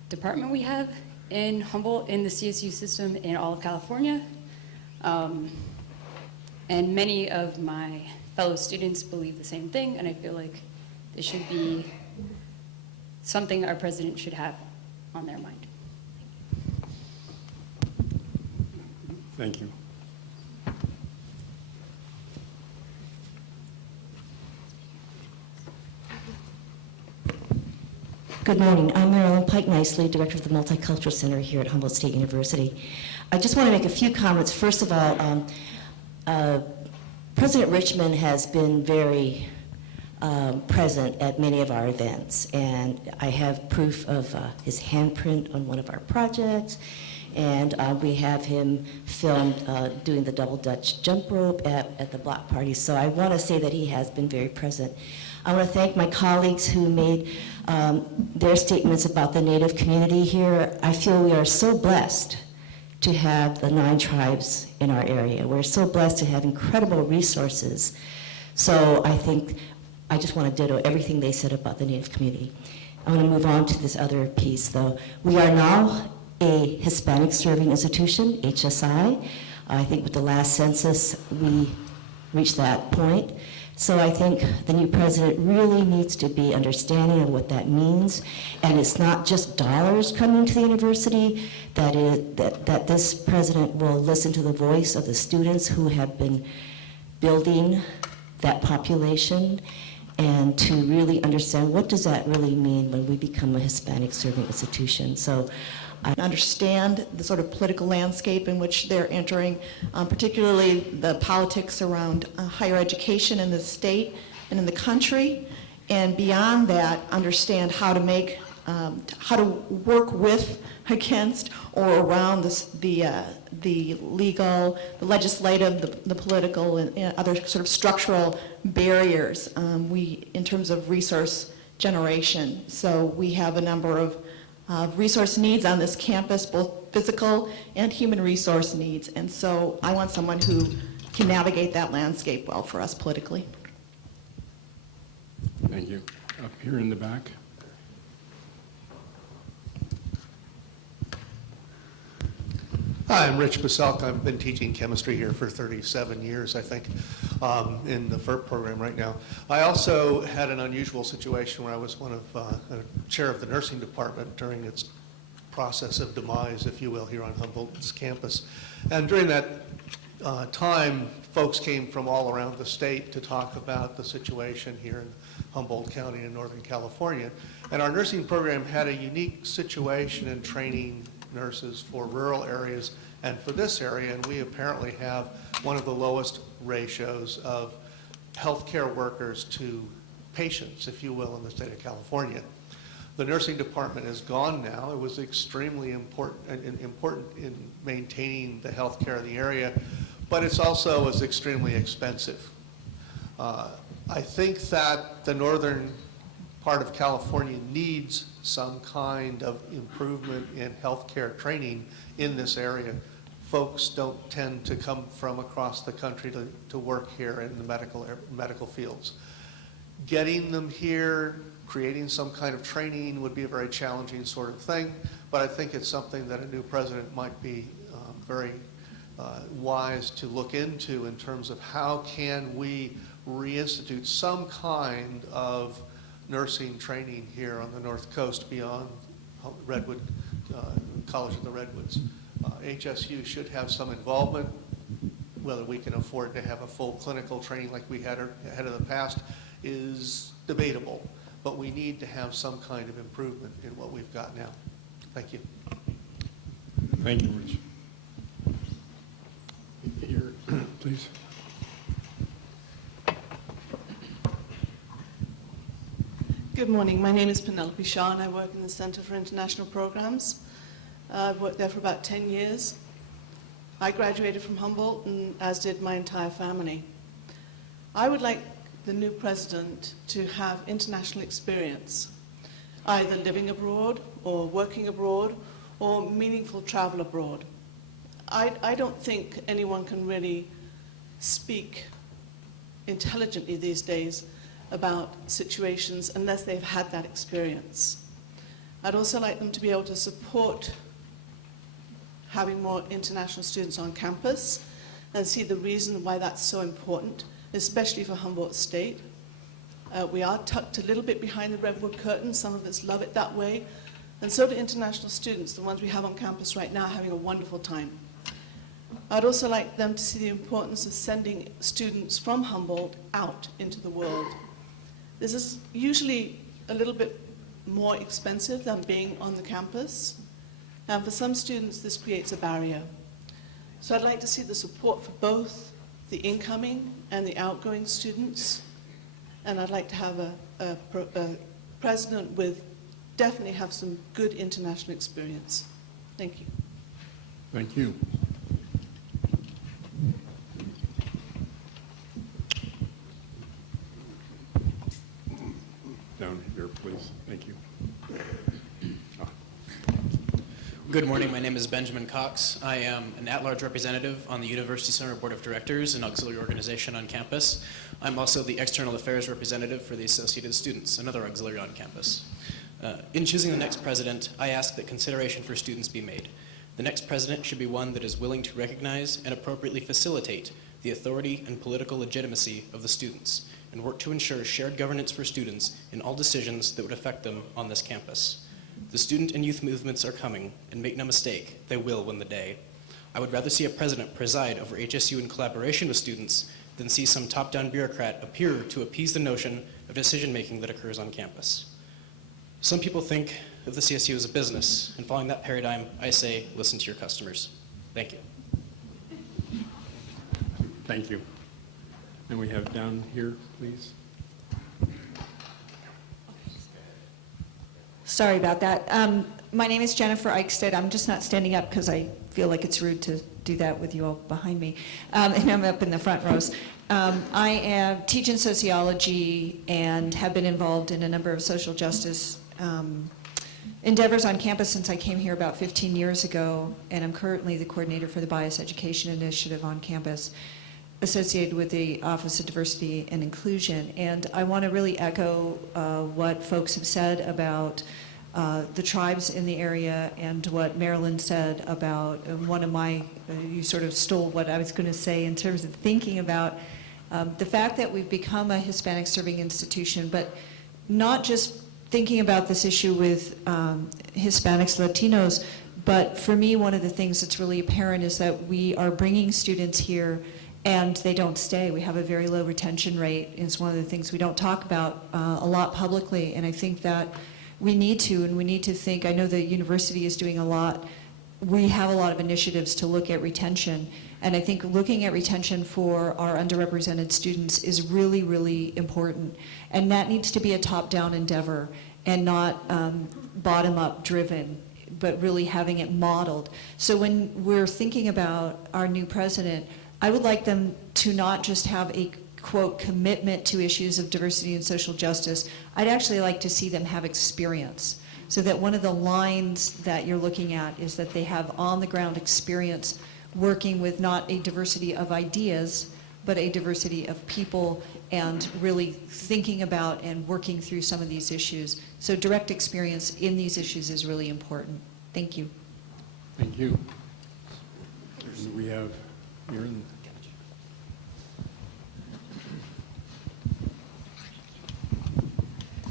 department we have in Humboldt, in the CSU system, in all of California. And many of my fellow students believe the same thing, and I feel like this should be something our president should have on their mind. Thank you. Good morning. I'm Marilyn Pike Nicely, Director of the Multicultural Center here at Humboldt State University. I just want to make a few comments. First of all, President Richmond has been very present at many of our events, and I have proof of his handprint on one of our projects, and we have him filmed doing the double Dutch jump rope at the block party. So I want to say that he has been very present. I want to thank my colleagues who made their statements about the Native community here. I feel we are so blessed to have the 9 tribes in our area. We're so blessed to have incredible resources. So I just want to ditto everything they said about the Native community. I want to move on to this other piece, though. We are now a Hispanic serving institution, HSI. I think with the last census, we reached that point. So I think the new president really needs to be understanding of what that means. And it's not just dollars coming to the university, that this president will listen to the voice of the students who have been building that population, and to really understand what does that really mean when we become a Hispanic serving institution. So I understand the sort of political landscape in which they're entering, particularly the politics around higher education in the state and in the country, and beyond that, understand how to make, how to work with, against, or around the legal, the legislative, the political, and other sort of structural barriers in terms of resource generation. So we have a number of resource needs on this campus, both physical and human resource needs. And so I want someone who can navigate that landscape well for us politically. Thank you. Up here in the back. Hi, I'm Rich Baselk. I've been teaching chemistry here for 37 years, I think, in the FERP program right now. I also had an unusual situation where I was chair of the nursing department during its process of demise, if you will, here on Humboldt's campus. And during that time, folks came from all around the state to talk about the situation here in Humboldt County in Northern California. And our nursing program had a unique situation in training nurses for rural areas and for this area, and we apparently have one of the lowest ratios of healthcare workers to patients, if you will, in the state of California. The nursing department is gone now. It was extremely important in maintaining the healthcare in the area, but it's also was extremely expensive. I think that the northern part of California needs some kind of improvement in healthcare training in this area. Folks don't tend to come from across the country to work here in the medical fields. Getting them here, creating some kind of training would be a very challenging sort of thing, but I think it's something that a new president might be very wise to look into in terms of how can we reinstitute some kind of nursing training here on the North Coast beyond Redwood, College of the Redwoods. HSU should have some involvement. whether we can afford to have a full clinical training like we had in the past is debatable, but we need to have some kind of improvement in what we've got now. Thank you. Thank you, Rich. Here, please. Good morning. My name is Penelope Shaw, and I work in the Center for International Programs. I've worked there for about 10 years. I graduated from Humboldt, and as did my entire family. I would like the new president to have international experience, either living abroad or working abroad or meaningful travel abroad. I don't think anyone can really speak intelligently these days about situations unless they've had that experience. I'd also like them to be able to support having more international students on campus and see the reason why that's so important, especially for Humboldt State. We are tucked a little bit behind the redwood curtain. Some of us love it that way. And so do international students, the ones we have on campus right now, having a wonderful time. I'd also like them to see the importance of sending students from Humboldt out into the world. This is usually a little bit more expensive than being on the campus. And for some students, this creates a barrier. So I'd like to see the support for both the incoming and the outgoing students. And I'd like to have a president with definitely have some good international experience. Thank you. Thank you. Down here, please. Thank you. Good morning. My name is Benjamin Cox. I am an at-large representative on the University Center Board of Directors, an auxiliary organization on campus. I'm also the external affairs representative for the Associated Students, another auxiliary on campus. In choosing the next president, I ask that consideration for students be made. The next president should be one that is willing to recognize and appropriately facilitate the authority and political legitimacy of the students, and work to ensure shared governance for students in all decisions that would affect them on this campus. The student and youth movements are coming, and make no mistake, they will win the day. I would rather see a president preside over HSU in collaboration with students than see some top-down bureaucrat appear to appease the notion of decision-making that occurs on campus. Some people think of the CSU as a business, and following that paradigm, I say, listen to your customers. Thank you. Thank you. And we have down here, please. Sorry about that. My name is Jennifer Eichstead. I'm just not standing up because I feel like it's rude to do that with you all behind me. And I'm up in the front rows. I teach in sociology and have been involved in a number of social justice endeavors on campus since I came here about 15 years ago. And I'm currently the coordinator for the Bias Education Initiative on campus, associated with the Office of Diversity and Inclusion. And I want to really echo what folks have said about the tribes in the area and what Marilyn said about one of my, you sort of stole what I was going to say in terms of thinking about the fact that we've become a Hispanic serving institution, but not just thinking about this issue with Hispanics, Latinos, but for me, one of the things that's really apparent is that we are bringing students here and they don't stay. We have a very low retention rate. It's one of the things we don't talk about a lot publicly, and I think that we need to, and we need to think, I know the university is doing a lot. We have a lot of initiatives to look at retention, and I think looking at retention for our underrepresented students is really, really important, and that needs to be a top-down endeavor and not bottom-up driven, but really having it modeled. So when we're thinking about our new president, I would like them to not just have a, quote, commitment to issues of diversity and social justice. I'd actually like to see them have experience, so that one of the lines that you're looking at is that they have on-the-ground experience working with not a diversity of ideas, but a diversity of people, and really thinking about and working through some of these issues. So direct experience in these issues is really important. Thank you. Thank you. We have here in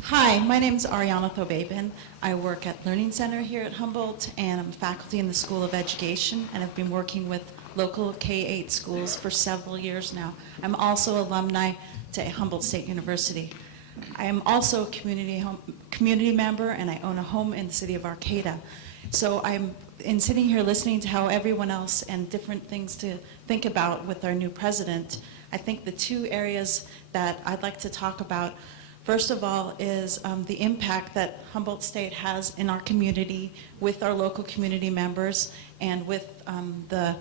Hi, my name is Ariana Thobabin. I work at Learning Center here at Humboldt, and I'm faculty in the School of Education, and I've been working with local K-8 schools for several years now. I'm also alumni to Humboldt State University. I am also a community member, and I own a home in the city of Arcata. So in sitting here listening to how everyone else and different things to think about with our new president, I think the two areas that I'd like to talk about, first of all, is the impact that Humboldt State has in our community with our local community members and with the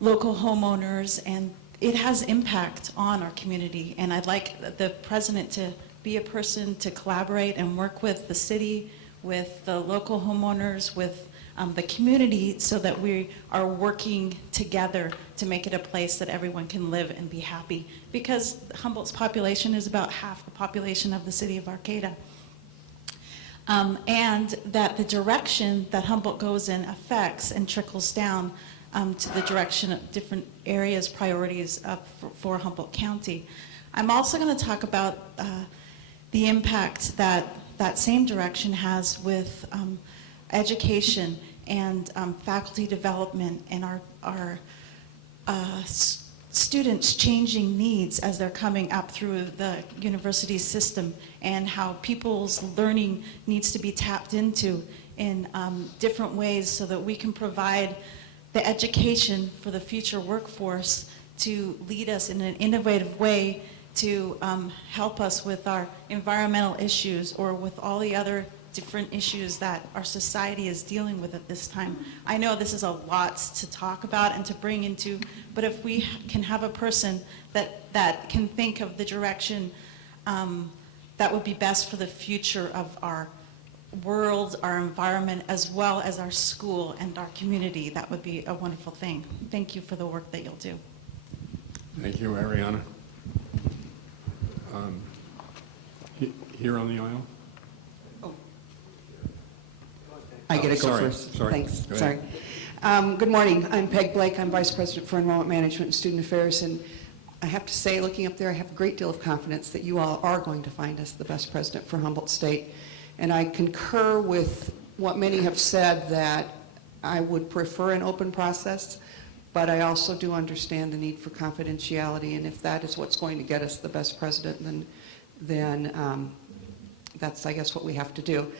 local homeowners, and it has impact on our community. And I'd like the president to be a person to collaborate and work with the city, with the local homeowners, with the community, so that we are working together to make it a place that everyone can live and be happy. Because Humboldt's population is about half the population of the city of Arcata. And that the direction that Humboldt goes in affects and trickles down to the direction of different areas, priorities for Humboldt County. I'm also going to talk about the impact that that same direction has with education and faculty development and our students' changing needs as they're coming up through the university system, and how people's learning needs to be tapped into in different ways so that we can provide the education for the future workforce to lead us in an innovative way to help us with our environmental issues or with all the other different issues that our society is dealing with at this time. I know this is a lot to talk about and to bring into, but if we can have a person that can think of the direction that would be best for the future of our world, our environment, as well as our school and our community, that would be a wonderful thing. Thank you for the work that you'll do. Thank you, Ariana. Here on the aisle? I get to go Sorry, first. sorry. Thanks. Go Sorry. ahead. Good morning. I'm Peg Blake. I'm Vice President for Enrollment Management and Student Affairs. And I have to say, looking up there, I have a great deal of confidence that you all are going to find us the best president for Humboldt State. And I concur with what many have said, that I would prefer an open process, but I also do understand the need for confidentiality. And if that is what's going to get us the best president, then that's, I guess, what we have to do.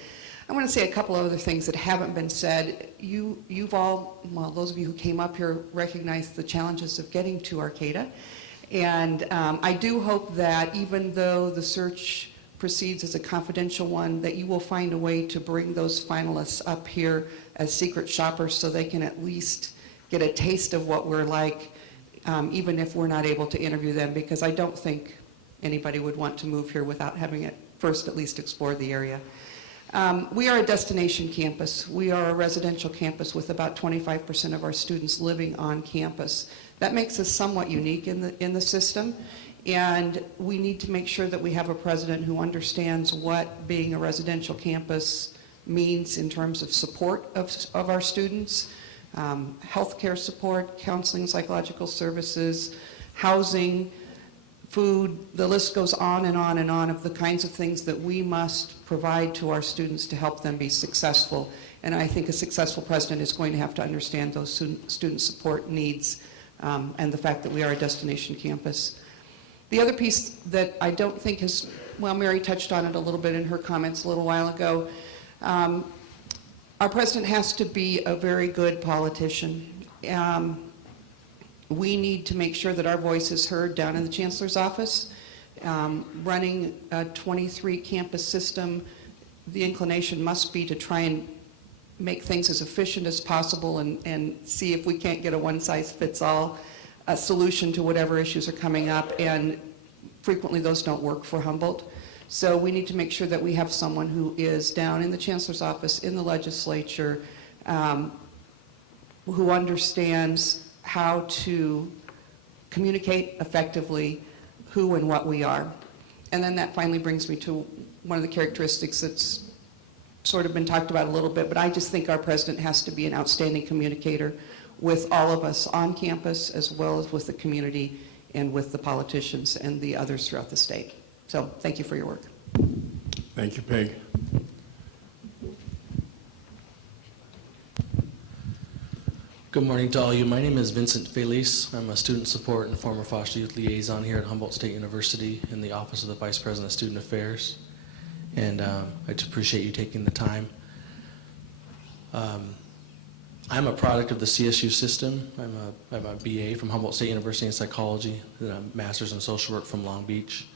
I want to say a couple of other things that haven't been said. You've all, well, those of you who came up here recognize the challenges of getting to Arcata. And I do hope that even though the search proceeds as a confidential one, that you will find a way to bring those finalists up here as secret shoppers so they can at least get a taste of what we're like, even if we're not able to interview them, because I don't think anybody would want to move here without having it first at least explore the area. We are a destination campus. We are a residential campus with about 25% of our students living on campus. That makes us somewhat unique in the system, and we need to make sure that we have a president who understands what being a residential campus means in terms of support of our students, healthcare support, counseling, psychological services, housing, food, the list goes on and on and on of the kinds of things that we must provide to our students to help them be successful. And I think a successful president is going to have to understand those student support needs and the fact that we are a destination campus. The other piece that I don't think has, well, Mary touched on it a little bit in her comments a little while ago. Our president has to be a very good politician. We need to make sure that our voice is heard down in the Chancellor's office. Running a 23 campus system, the inclination must be to try and make things as efficient as possible and see if we can't get a one-size-fits-all solution to whatever issues are coming up, and frequently those don't work for Humboldt. So we need to make sure that we have someone who is down in the Chancellor's office, in the legislature, who understands how to communicate effectively who and what we are. And then that finally brings me to one of the characteristics that's sort of been talked about a little bit, but I just think our president has to be an outstanding communicator with all of us on campus, as well as with the community and with the politicians and the others throughout the state. So thank you for your work. Thank you, Peg. Good morning to all of you. My name is Vincent Felice. I'm a student support and former foster youth liaison here at Humboldt State University in the Office of the Vice President of Student Affairs. And I just appreciate you taking the time. I'm a product of the CSU system. I'm a BA from Humboldt State University in psychology, and a master's in social work from Long Beach.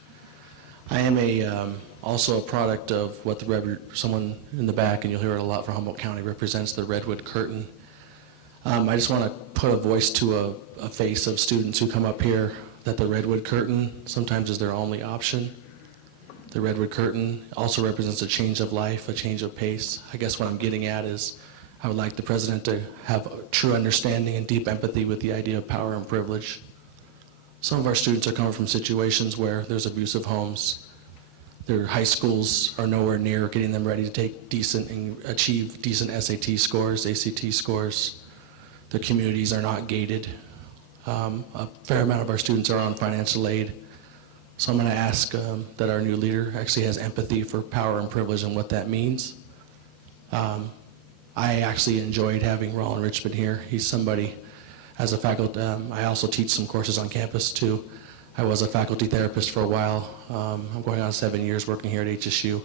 I am also a product of what someone in the back, and you'll hear it a lot from Humboldt County, represents the Redwood Curtain. I just want to put a voice to a face of students who come up here that the Redwood Curtain sometimes is their only option. The Redwood Curtain also represents a change of life, a change of pace. I guess what I'm getting at is I would like the president to have a true understanding and deep empathy with the idea of power and privilege. Some of our students are coming from situations where there's abusive homes. Their high schools are nowhere near getting them ready to take decent and achieve decent SAT scores, ACT scores. Their communities are not gated. A fair amount of our students are on financial aid. So I'm going to ask that our new leader actually has empathy for power and privilege and what that means. I actually enjoyed having Roland Richmond here. He's somebody, as a faculty, I also teach some courses on campus too. I was a faculty therapist for a while. I'm going on 7 years working here at HSU.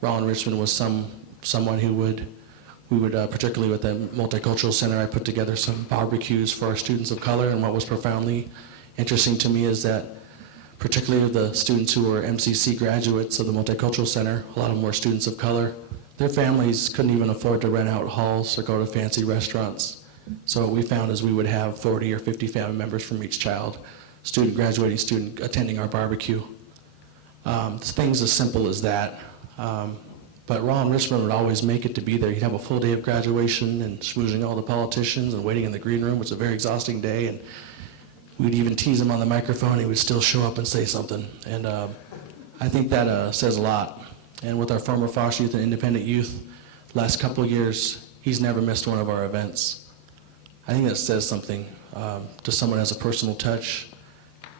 Roland Richmond was someone who we would, particularly with the Multicultural Center, I put together some barbecues for our students of color, and what was profoundly interesting to me is that particularly the students who were MCC graduates of the Multicultural Center, a lot of them were students of color, their families couldn't even afford to rent out halls or go to fancy restaurants. So what we found is we would have 40 or 50 family members from each child, graduating student attending our barbecue. Things as simple as that. But Ron Richmond would always make it to be there. He'd have a full day of graduation and schmoozing all the politicians and waiting in the green room. It was a very exhausting day, and we'd even tease him on the microphone. He would still show up and say something. And I think that says a lot. And with our former foster youth and independent youth, last couple of years, he's never missed one of our events. I think that says something to someone who has a personal touch.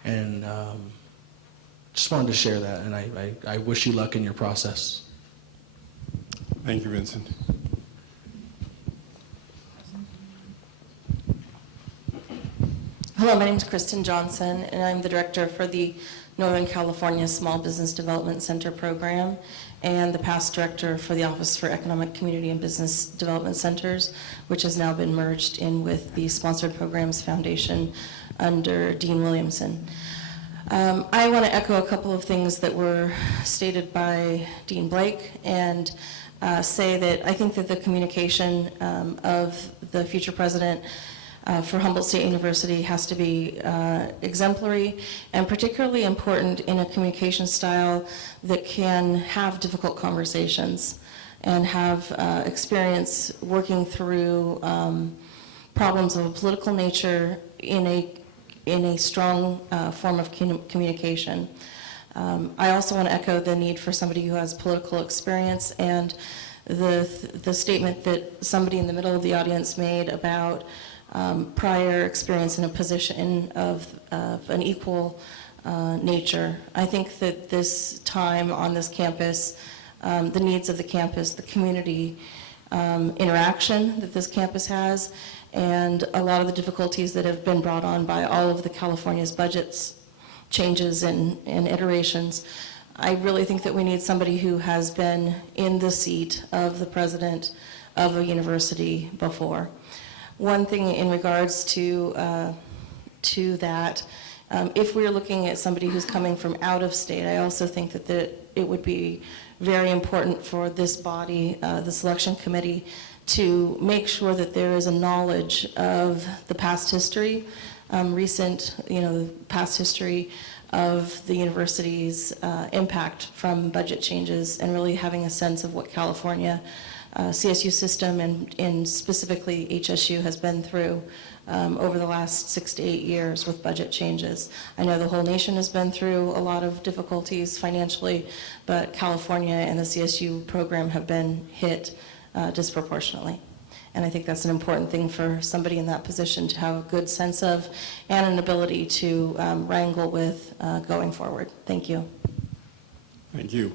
And just wanted to share that, and I wish you luck in your process. Thank you, Vincent. Hello, my name is Kristen Johnson, and I'm the director for the Northern California Small Business Development Center program and the past director for the Office for Economic, Community, and Business Development Centers, which has now been merged in with the Sponsored Programs Foundation under Dean Williamson. I want to echo a couple of things that were stated by Dean Blake and say that I think that the communication of the future president for Humboldt State University has to be exemplary and particularly important in a communication style that can have difficult conversations and have experience working through problems of a political nature in a strong form of communication. I also want to echo the need for somebody who has political experience and the statement that somebody in the middle of the audience made about prior experience in a position of an equal nature. I think that this time on this campus, the needs of the campus, the community interaction that this campus has, and a lot of the difficulties that have been brought on by all of the California's budgets changes and iterations. I really think that we need somebody who has been in the seat of the president of a university before. One thing in regards to that, if we're looking at somebody who's coming from out of state, I also think that it would be very important for this body, the selection committee, to make sure that there is a knowledge of the past history, the past history of the university's impact from budget changes, and really having a sense of what California CSU system and specifically HSU has been through over the last 6 to 8 years with budget changes. I know the whole nation has been through a lot of difficulties financially, but California and the CSU program have been hit disproportionately. And I think that's an important thing for somebody in that position to have a good sense of and an ability to wrangle with going forward. Thank you. Thank you.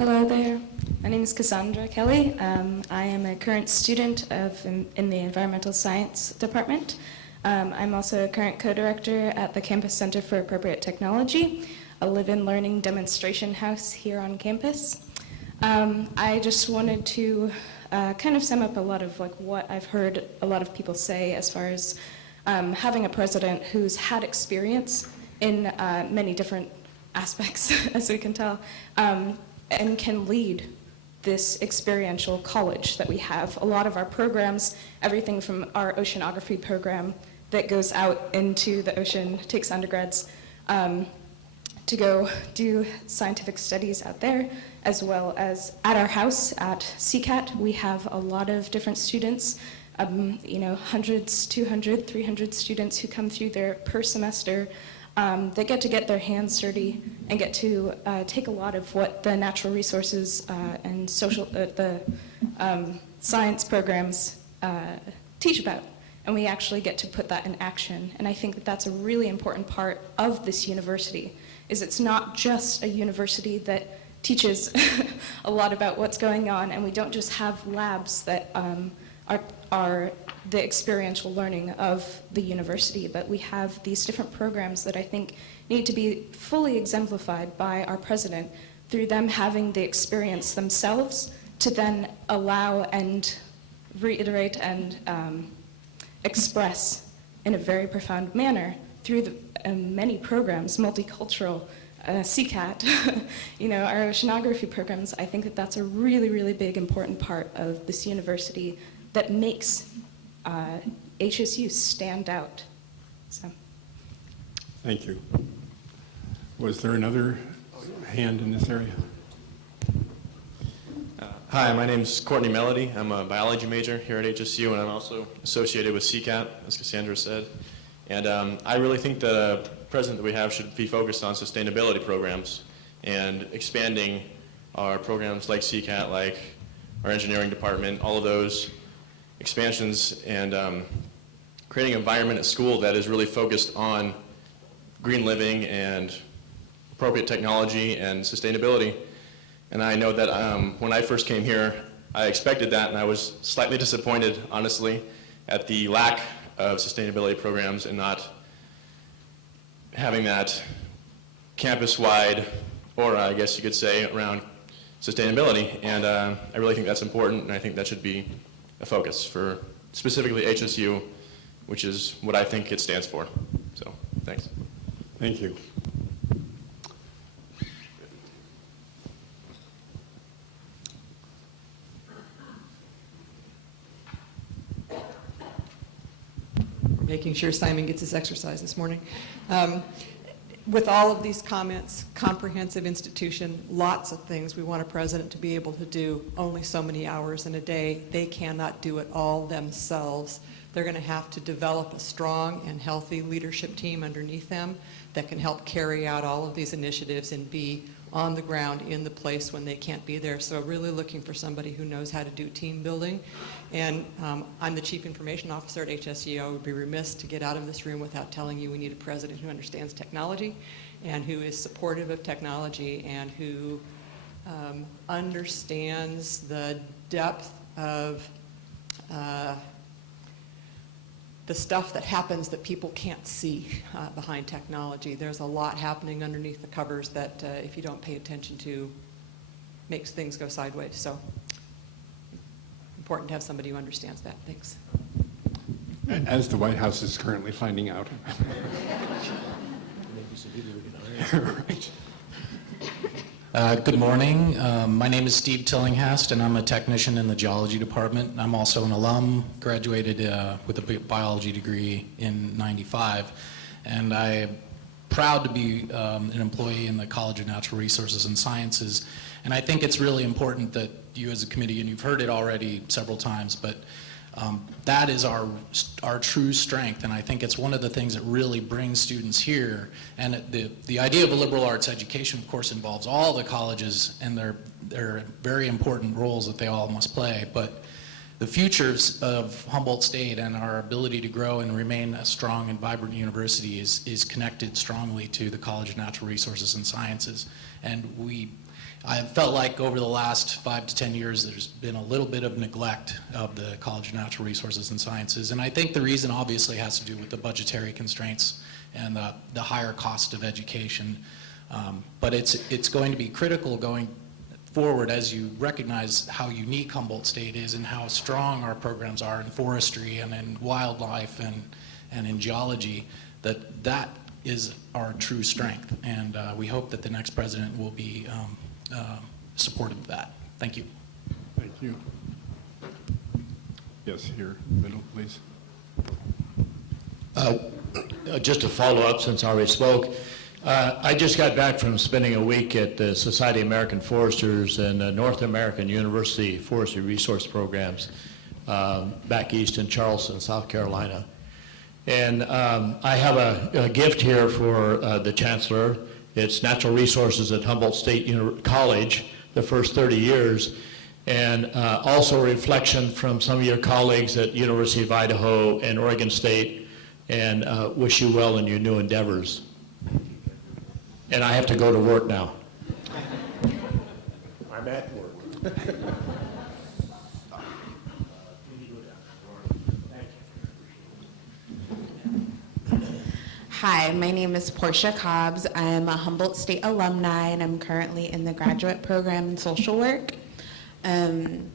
Hello there. My name is Cassandra Kelly. I am a current student in the Environmental Science Department. I'm also a current co-director at the Campus Center for Appropriate Technology, a live-in learning demonstration house here on campus. I just wanted to kind of sum up a lot of what I've heard a lot of people say as far as having a president who's had experience in many different aspects, as we can tell, and can lead this experiential college that we have. A lot of our programs, everything from our oceanography program that goes out into the ocean, takes undergrads to go do scientific studies out there, as well as at our house at CCAT, we have a lot of different students, hundreds, 200, 300 students who come through there per semester. They get their hands dirty and get to take a lot of what the natural resources and science programs teach about. And we actually get to put that in action. And I think that that's a really important part of this university, is it's not just a university that teaches a lot about what's going on, and we don't just have labs that are the experiential learning of the university, but we have these different programs that I think need to be fully exemplified by our president through them having the experience themselves to then allow and reiterate and express in a very profound manner through the many programs, multicultural, CCAT, our oceanography programs. I think that that's a really, really big, important part of this university that makes HSU stand out. So. Thank you. Was there another hand in this area? Hi, my name is Courtney Melody. I'm a biology major here at HSU, and I'm also associated with CCAT, as Cassandra said. And I really think that a president that we have should be focused on sustainability programs and expanding our programs like CCAT, like our engineering department, all of those expansions, and creating an environment at school that is really focused on green living and appropriate technology and sustainability. And I know that when I first came here, I expected that, and I was slightly disappointed, honestly, at the lack of sustainability programs and not having that campus-wide aura, I guess you could say, around sustainability. And I really think that's important, and I think that should be a focus for specifically HSU, which is what I think it stands for. So, thanks. Thank you. Making sure Simon gets his exercise this morning. With all of these comments, comprehensive institution, lots of things we want a president to be able to do, only so many hours in a day. They cannot do it all themselves. They're going to have to develop a strong and healthy leadership team underneath them that can help carry out all of these initiatives and be on the ground in the place when they can't be there. So really looking for somebody who knows how to do team building. And I'm the Chief Information Officer at HSU. I would be remiss to get out of this room without telling you we need a president who understands technology and who is supportive of technology and who understands the depth of the stuff that happens that people can't see behind technology. There's a lot happening underneath the covers that if you don't pay attention to, makes things go sideways. So important to have somebody who understands that. Thanks. As the White House is currently finding out. Right. Good morning. My name is Steve Tillinghast, and I'm a technician in the geology department. I'm also an alum, graduated with a biology degree in '95, and I'm proud to be an employee in the College of Natural Resources and Sciences. And I think it's really important that you as a committee, and you've heard it already several times, but that is our true strength, and I think it's one of the things that really brings students here. And the idea of a liberal arts education, of course, involves all the colleges and their very important roles that they all must play. But the futures of Humboldt State and our ability to grow and remain a strong and vibrant university is connected strongly to the College of Natural Resources and Sciences. And I felt like over the last 5 to 10 years, there's been a little bit of neglect of the College of Natural Resources and Sciences. And I think the reason obviously has to do with the budgetary constraints and the higher cost of education. But it's going to be critical going forward as you recognize how unique Humboldt State is and how strong our programs are in forestry and in wildlife and in geology, that is our true strength. And we hope that the next president will be supportive of that. Thank you. Thank you. Yes, here, middle, please. Just a follow-up, since I already spoke. I just got back from spending a week at the Society of American Foresters and the North American University Forestry Resource Programs back east in Charleston, South Carolina. And I have a gift here for the Chancellor. It's Natural Resources at Humboldt State College, the first 30 years, and also a reflection from some of your colleagues at University of Idaho and Oregon State, and wish you well in your new endeavors. And I have to go to work now. I'm at work. Hi, my name is Portia Cobbs. I am a Humboldt State alumni, and I'm currently in the graduate program in social work. Kind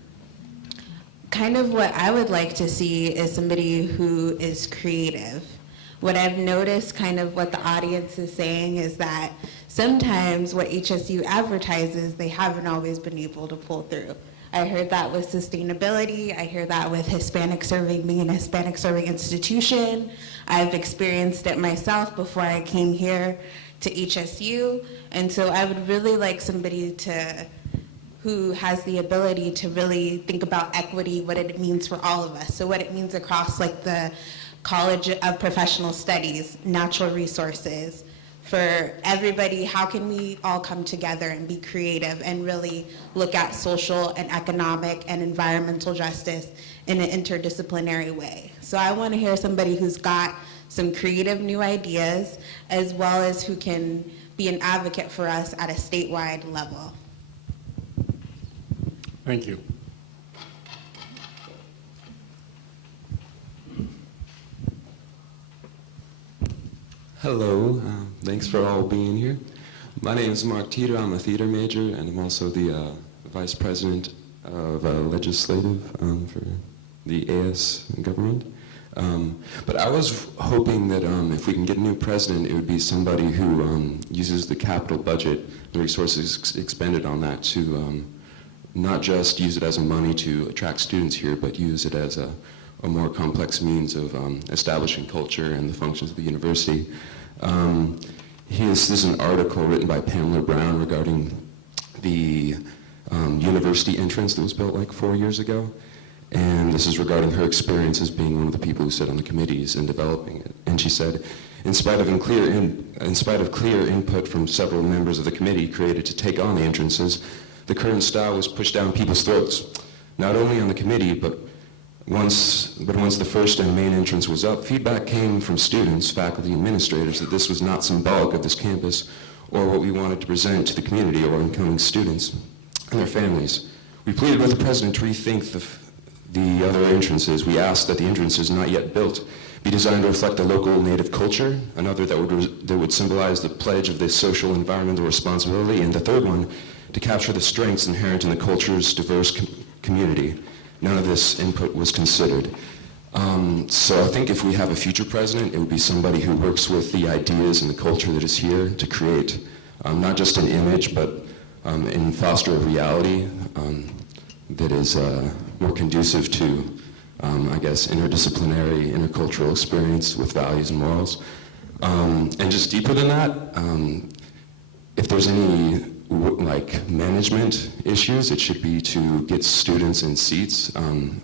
of what I would like to see is somebody who is creative. What I've noticed, kind of what the audience is saying, is that sometimes what HSU advertises, they haven't always been able to pull through. I heard that with sustainability. I hear that with Hispanic serving, being a Hispanic serving institution. I've experienced it myself before I came here to HSU. And so I would really like somebody who has the ability to really think about equity, what it means for all of us. So what it means across like the College of Professional Studies, natural resources, for everybody, how can we all come together and be creative and really look at social and economic and environmental justice in an interdisciplinary way? So I want to hear somebody who's got some creative new ideas, as well as who can be an advocate for us at a statewide level. Thank you. Hello, thanks for all being here. My name is Mark Teeter. I'm a theater major, and I'm also the vice president of legislative for the AS government. But I was hoping that if we can get a new president, it would be somebody who uses the capital budget, the resources expended on that, to not just use it as a money to attract students here, but use it as a more complex means of establishing culture and the functions of the university. This is an article written by Pamela Brown regarding the university entrance that was built like 4 years ago. And this is regarding her experience as being one of the people who sat on the committees in developing it. And she said, in spite of clear input from several members of the committee created to take on the entrances, the current style was pushed down people's throats, not only on the committee, but once the first and main entrance was up, feedback came from students, faculty, and administrators that this was not symbolic of this campus or what we wanted to present to the community or incoming students and their families. We pleaded with the president to rethink the other entrances. We asked that the entrances not yet built be designed to reflect the local native culture, another that would symbolize the pledge of the social environmental responsibility, and the third one, to capture the strengths inherent in the culture's diverse community. None of this input was considered. So I think if we have a future president, it would be somebody who works with the ideas and the culture that is here to create not just an image, but and foster a reality that is more conducive to, I guess, interdisciplinary, intercultural experience with values and morals. And just deeper than that, if there's any like management issues, it should be to get students in seats.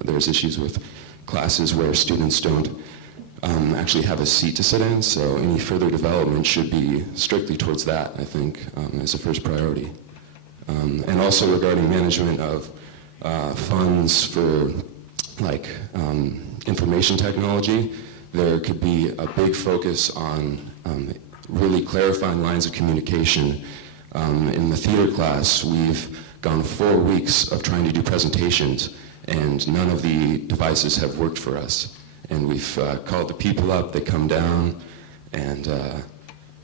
There's issues with classes where students don't actually have a seat to sit in, so any further development should be strictly towards that, I think, as a first priority. And also regarding management of funds for like information technology, there could be a big focus on really clarifying lines of communication In the theater class, we've gone 4 weeks of trying to do presentations, and none of the devices have worked for us. And we've called the people up, they come down, and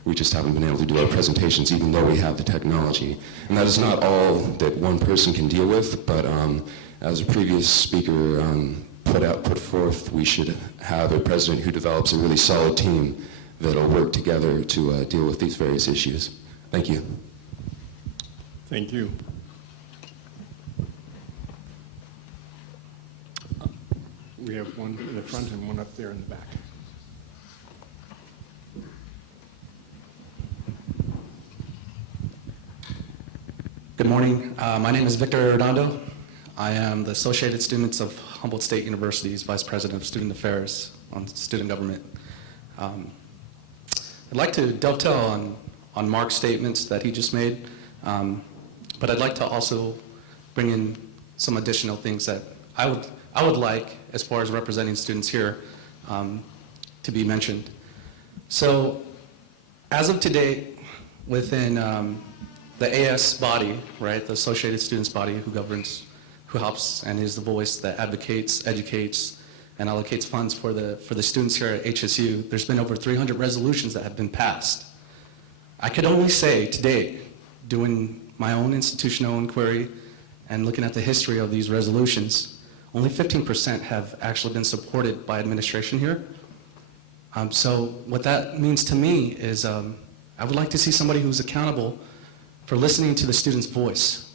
we just haven't been able to do our presentations even though we have the technology. And that is not all that one person can deal with, but as a previous speaker put forth, we should have a president who develops a really solid team that'll work together to deal with these various issues. Thank you. Thank you. We have one in the front and one up there in the back. Good morning. My name is Victor Arredondo. I am the Associated Students of Humboldt State University's Vice President of Student Affairs on Student Government. I'd like to dovetail on Mark's statements that he just made, but I'd like to also bring in some additional things that I would like, as far as representing students here, to be mentioned. So, as of today, within the AS body, right, the Associated Students body who governs, who helps and is the voice that advocates, educates, and allocates funds for the students here at HSU, there's been over 300 resolutions that have been passed. I could only say today, doing my own institutional inquiry and looking at the history of these resolutions, only 15% have actually been supported by administration here. So what that means to me is I would like to see somebody who's accountable for listening to the student's voice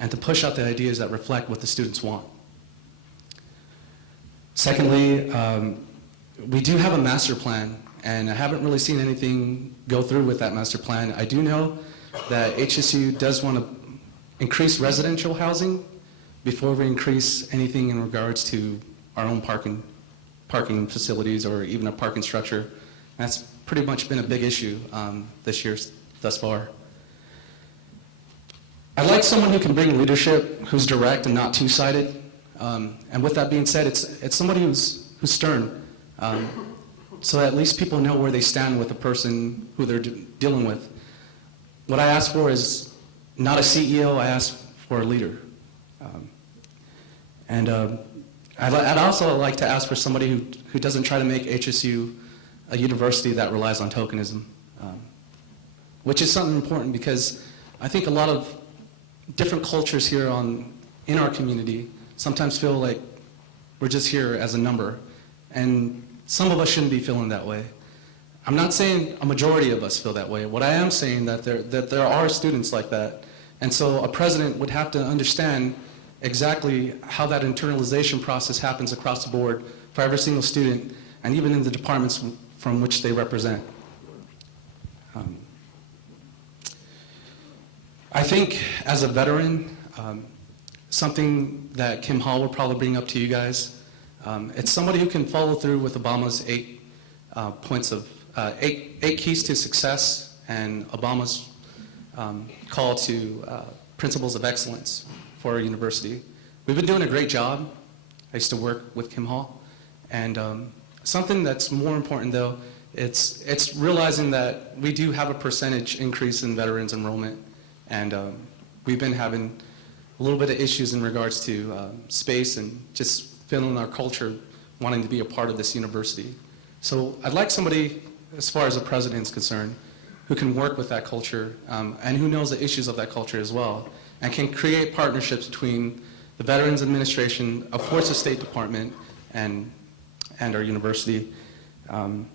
and to push out the ideas that reflect what the students want. Secondly, we do have a master plan, and I haven't really seen anything go through with that master plan. I do know that HSU does want to increase residential housing before we increase anything in regards to our own parking facilities or even a parking structure. That's pretty much been a big issue this year thus far. I'd like someone who can bring leadership, who's direct and not two-sided. And with that being said, it's somebody who's stern, so at least people know where they stand with the person who they're dealing with. What I ask for is not a CEO, I ask for a leader. I'd also like to ask for somebody who doesn't try to make HSU a university that relies on tokenism, which is something important because I think a lot of different cultures here in our community sometimes feel like we're just here as a number, and some of us shouldn't be feeling that way. I'm not saying a majority of us feel that way. What I am saying that there are students like that, and so a president would have to understand exactly how that internalization process happens across the board for every single student, and even in the departments from which they represent. I think as a veteran, something that Kim Hall will probably bring up to you guys, it's somebody who can follow through with Obama's 8 keys to success and Obama's call to principles of excellence for our university. We've been doing a great job. I used to work with Kim Hall. And something that's more important though, it's realizing that we do have a percentage increase in veterans enrollment. And we've been having a little bit of issues in regards to space and just feeling our culture wanting to be a part of this university. So I'd like somebody, as far as the president is concerned, who can work with that culture and who knows the issues of that culture as well, and can create partnerships between the Veterans Administration, of course the State Department, and our university. And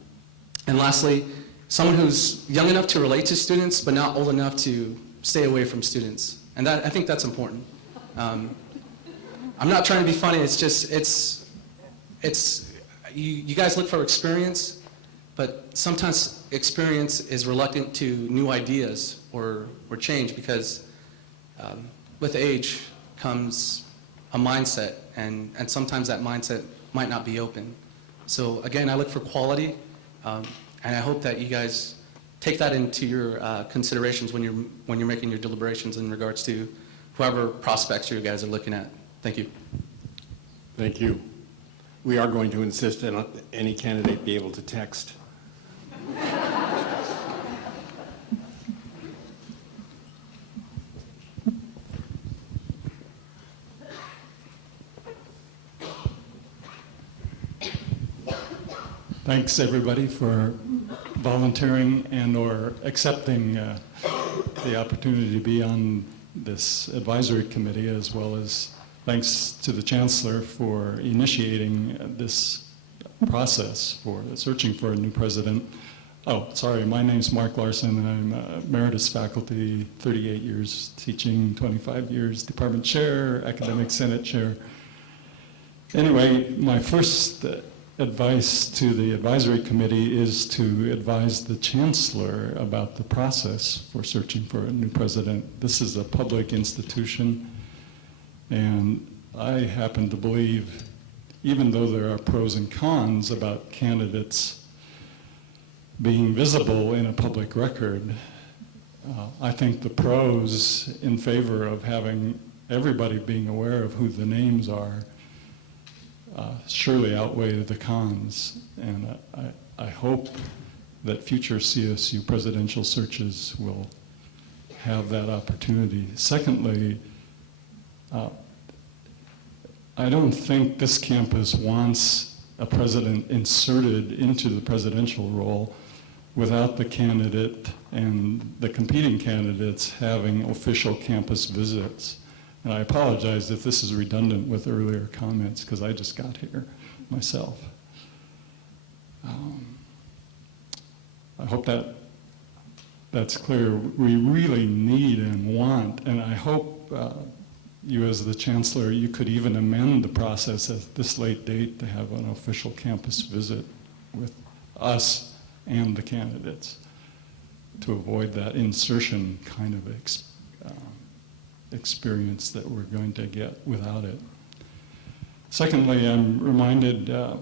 lastly, someone who's young enough to relate to students, but not old enough to stay away from students. And I think that's important. I'm not trying to be funny, it's just, you guys look for experience, but sometimes experience is reluctant to new ideas or change because with age comes a mindset, and sometimes that mindset might not be open. So again, I look for quality, and I hope that you guys take that into your considerations when you're making your deliberations in regards to whoever prospects you guys are looking at. Thank you. Thank you. We are going to insist that any candidate be able to text. Thanks, everybody, for volunteering and/or accepting the opportunity to be on this advisory committee, as well as thanks to the Chancellor for initiating this process for searching for a new president. Oh, sorry, my name's Mark Larson, and I'm a emeritus faculty, 38 years teaching, 25 years department chair, academic senate chair. Anyway, my first advice to the advisory committee is to advise the Chancellor about the process for searching for a new president. This is a public institution, and I happen to believe, even though there are pros and cons about candidates being visible in a public record, I think the pros in favor of having everybody being aware of who the names are surely outweigh the cons, and I hope that future CSU presidential searches will have that opportunity. Secondly, I don't think this campus wants a president inserted into the presidential role without the candidate and the competing candidates having official campus visits. And I apologize if this is redundant with earlier comments, because I just got here myself. I hope that's clear. We really need and want, and I hope you as the Chancellor, you could even amend the process at this late date to have an official campus visit with us and the candidates to avoid that insertion kind of experience that we're going to get without it. Secondly, I'm reminded a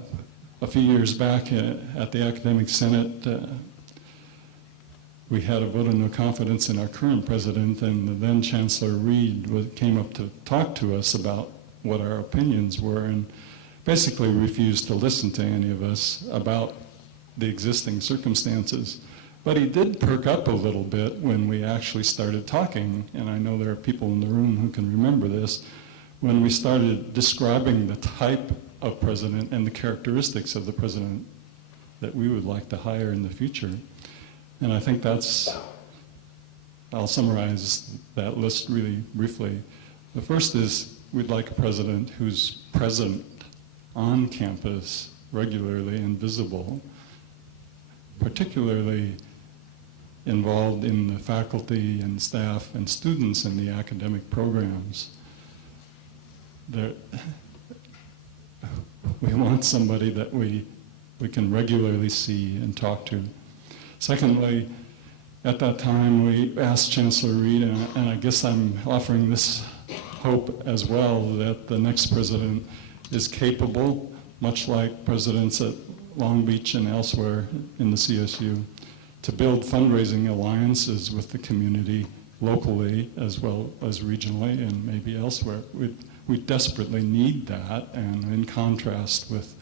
few years back at the Academic Senate, we had a vote of no confidence in our current president, and the then Chancellor Reed came up to talk to us about what our opinions were and basically refused to listen to any of us about the existing circumstances. But he did perk up a little bit when we actually started talking, and I know there are people in the room who can remember this, when we started describing the type of president and the characteristics of the president that we would like to hire in the future. And I think I'll summarize that list really briefly. The first is we'd like a president who's present on campus regularly and visible, particularly involved in the faculty and staff and students in the academic programs. We want somebody that we can regularly see and talk to. Secondly, at that time we asked Chancellor Reed, and I guess I'm offering this hope as well, that the next president is capable, much like presidents at Long Beach and elsewhere in the CSU, to build fundraising alliances with the community locally as well as regionally and maybe elsewhere. We desperately need that, and in contrast with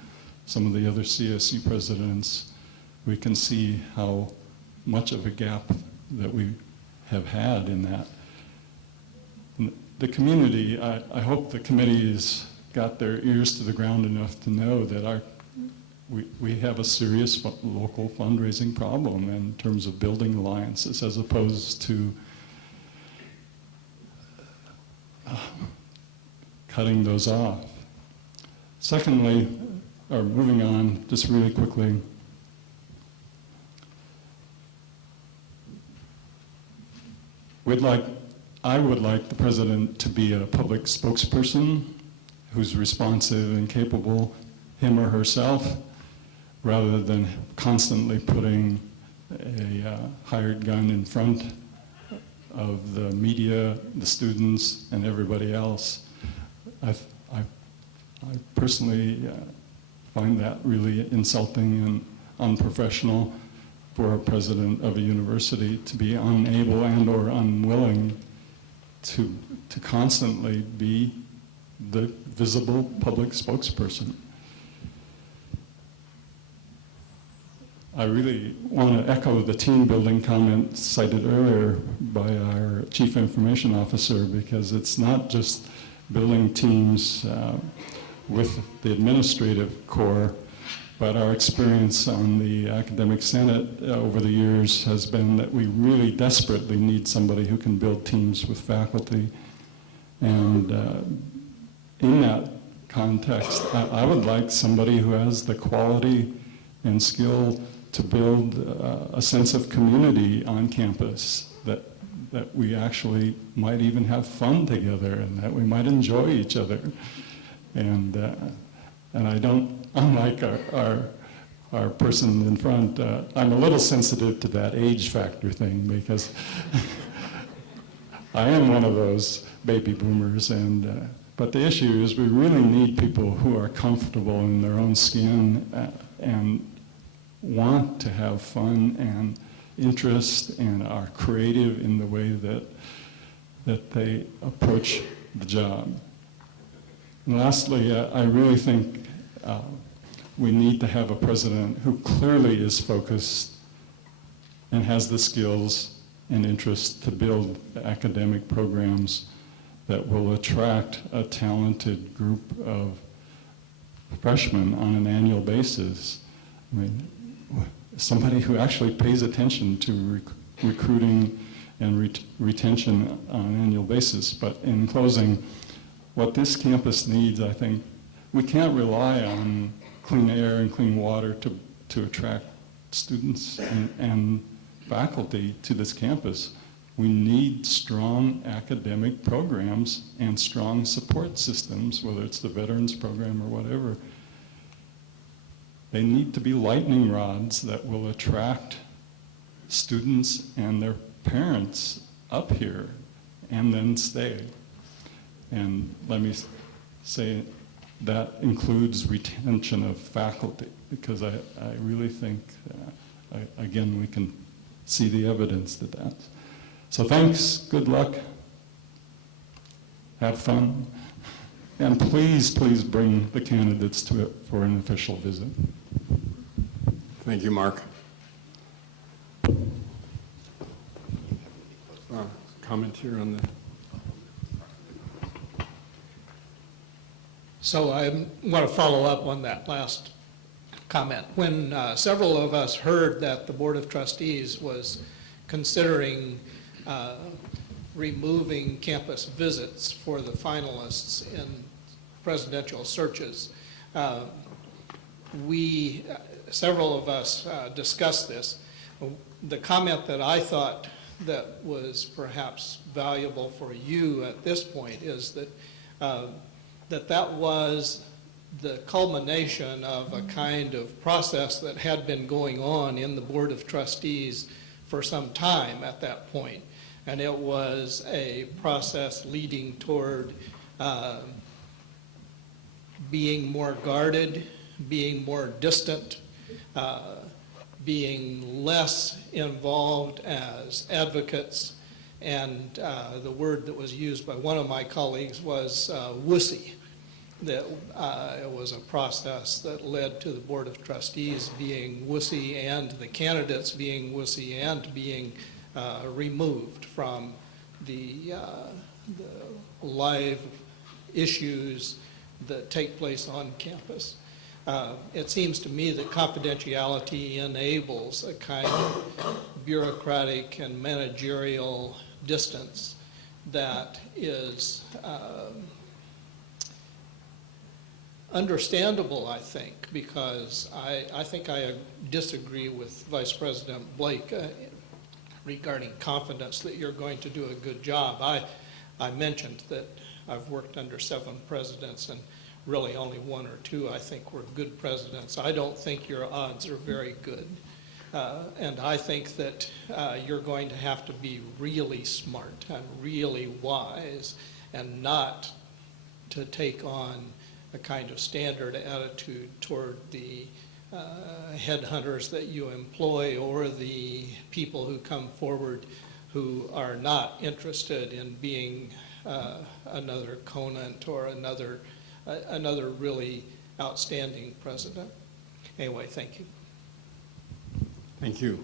some of the other CSU presidents, we can see how much of a gap that we have had in that. The community, I hope the committee has got their ears to the ground enough to know that we have a serious local fundraising problem in terms of building alliances as opposed to cutting those off. Secondly, or moving on just really quickly, I would like the president to be a public spokesperson who's responsive and capable, him or herself, rather than constantly putting a hired gun in front of the media, the students, and everybody else. I personally find that really insulting and unprofessional for a president of a university to be unable and or unwilling to constantly be the visible public spokesperson. I really want to echo the team building comment cited earlier by our Chief Information Officer, because it's not just building teams with the administrative core, but our experience on the Academic Senate over the years has been that we really desperately need somebody who can build teams with faculty. And in that context, I would like somebody who has the quality and skill to build a sense of community on campus, that we actually might even have fun together and that we might enjoy each other. And I don't, unlike our person in front, I'm a little sensitive to that age factor thing because I am one of those baby boomers, but the issue is we really need people who are comfortable in their own skin and want to have fun and interest and are creative in the way that they approach the job. And lastly, I really think we need to have a president who clearly is focused and has the skills and interest to build academic programs that will attract a talented group of freshmen on an annual basis. I mean, somebody who actually pays attention to recruiting and retention on an annual basis. But in closing, what this campus needs, I think, we can't rely on clean air and clean water to attract students and faculty to this campus. We need strong academic programs and strong support systems, whether it's the veterans program or whatever. They need to be lightning rods that will attract students and their parents up here and then stay. And let me say that includes retention of faculty, because I really think, again, we can see the evidence to that. So thanks, good luck, have fun, and please, please bring the candidates to it for an official visit. Thank you, Mark. Comment here on the... So I want to follow up on that last comment. When several of us heard that the Board of Trustees was considering removing campus visits for the finalists in presidential searches, several of us discussed this. The comment that I thought that was perhaps valuable for you at this point is that that was the culmination of a kind of process that had been going on in the Board of Trustees for some time at that point. And it was a process leading toward being more guarded, being more distant, being less involved as advocates, and the word that was used by one of my colleagues was wussy. That it was a process that led to the Board of Trustees being wussy and the candidates being wussy and being removed from the live issues that take place on campus. It seems to me that confidentiality enables a kind of bureaucratic and managerial distance that is understandable, I think, because I think I disagree with Vice President Blake regarding confidence that you're going to do a good job. I mentioned that I've worked under 7 presidents, and really only 1 or 2 I think were good presidents. I don't think your odds are very good. And I think that you're going to have to be really smart and really wise and not to take on a kind of standard attitude toward the headhunters that you employ or the people who come forward who are not interested in being another Conant or another really outstanding president. Anyway, thank you. Thank you.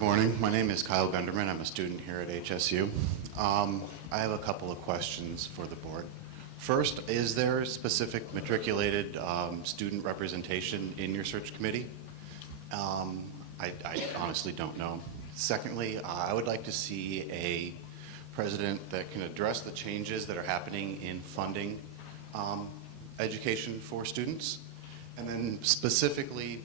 Good morning. My name is Kyle Gunderman. I'm a student here at HSU. I have a couple of questions for the board. First, is there specific matriculated student representation in your search committee? I honestly don't know. Secondly, I would like to see a president that can address the changes that are happening in funding education for students. And then specifically,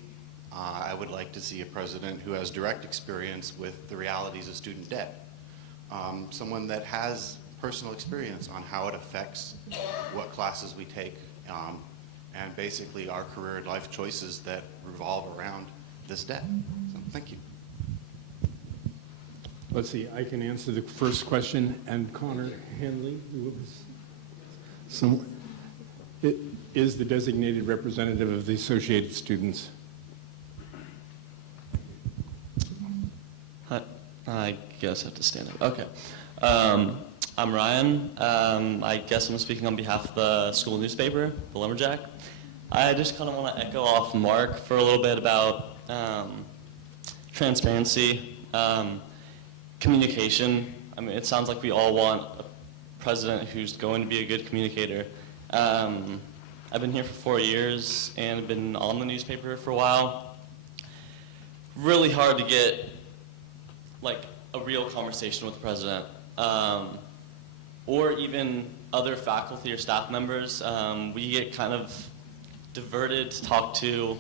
I would like to see a president who has direct experience with the realities of student debt. Someone that has personal experience on how it affects what classes we take and basically our career and life choices that revolve around this debt. So, thank you. Let's see, I can answer the first question, and Connor Hanley, who is the designated representative of the Associated Students. Hi, I guess I have to stand up. Okay. I'm Ryan. I guess I'm speaking on behalf of the school newspaper, the Lumberjack. I just kind of want to echo off Mark for a little bit about transparency, communication. I mean, it sounds like we all want a president who's going to be a good communicator. I've been here for 4 years and have been on the newspaper for a while. Really hard to get like a real conversation with the president, or even other faculty or staff members. We get kind of diverted to talk to.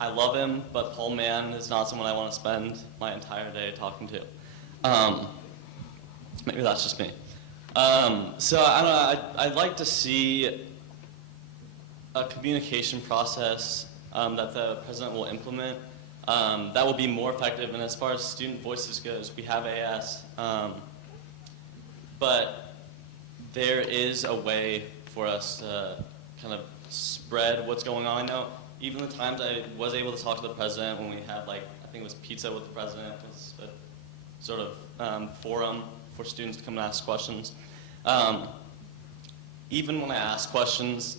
I love him, but Paul Mann is not someone I want to spend my entire day talking to. Maybe that's just me. So I don't know, I'd like to see a communication process that the president will implement that will be more effective. And as far as student voices goes, we have AS, but there is a way for us to kind of spread what's going on. I know even the times I was able to talk to the president when we had, like, I think it was pizza with the president, it was a sort of forum for students to come and ask questions. Even when I asked questions,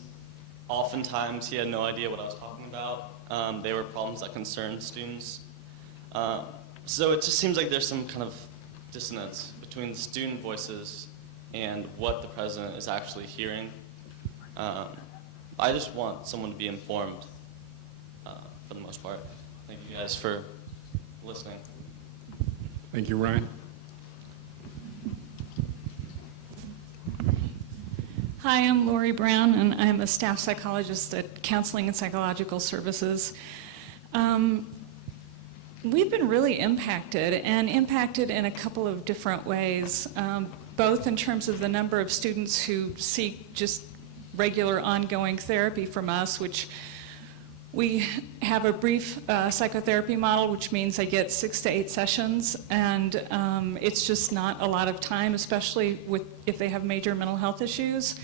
oftentimes he had no idea what I was talking about. They were problems that concerned students. So it just seems like there's some kind of dissonance between the student voices and what the president is actually hearing. I just want someone to be informed for the most part. Thank you guys for listening. Thank you, Ryan. Hi, I'm Lori Brown, and I'm a staff psychologist at Counseling and Psychological Services. We've been really impacted in a couple of different ways, both in terms of the number of students who seek just regular ongoing therapy from us, which we have a brief psychotherapy model, which means I get 6 to 8 sessions, and it's just not a lot of time, especially if they have major mental health issues.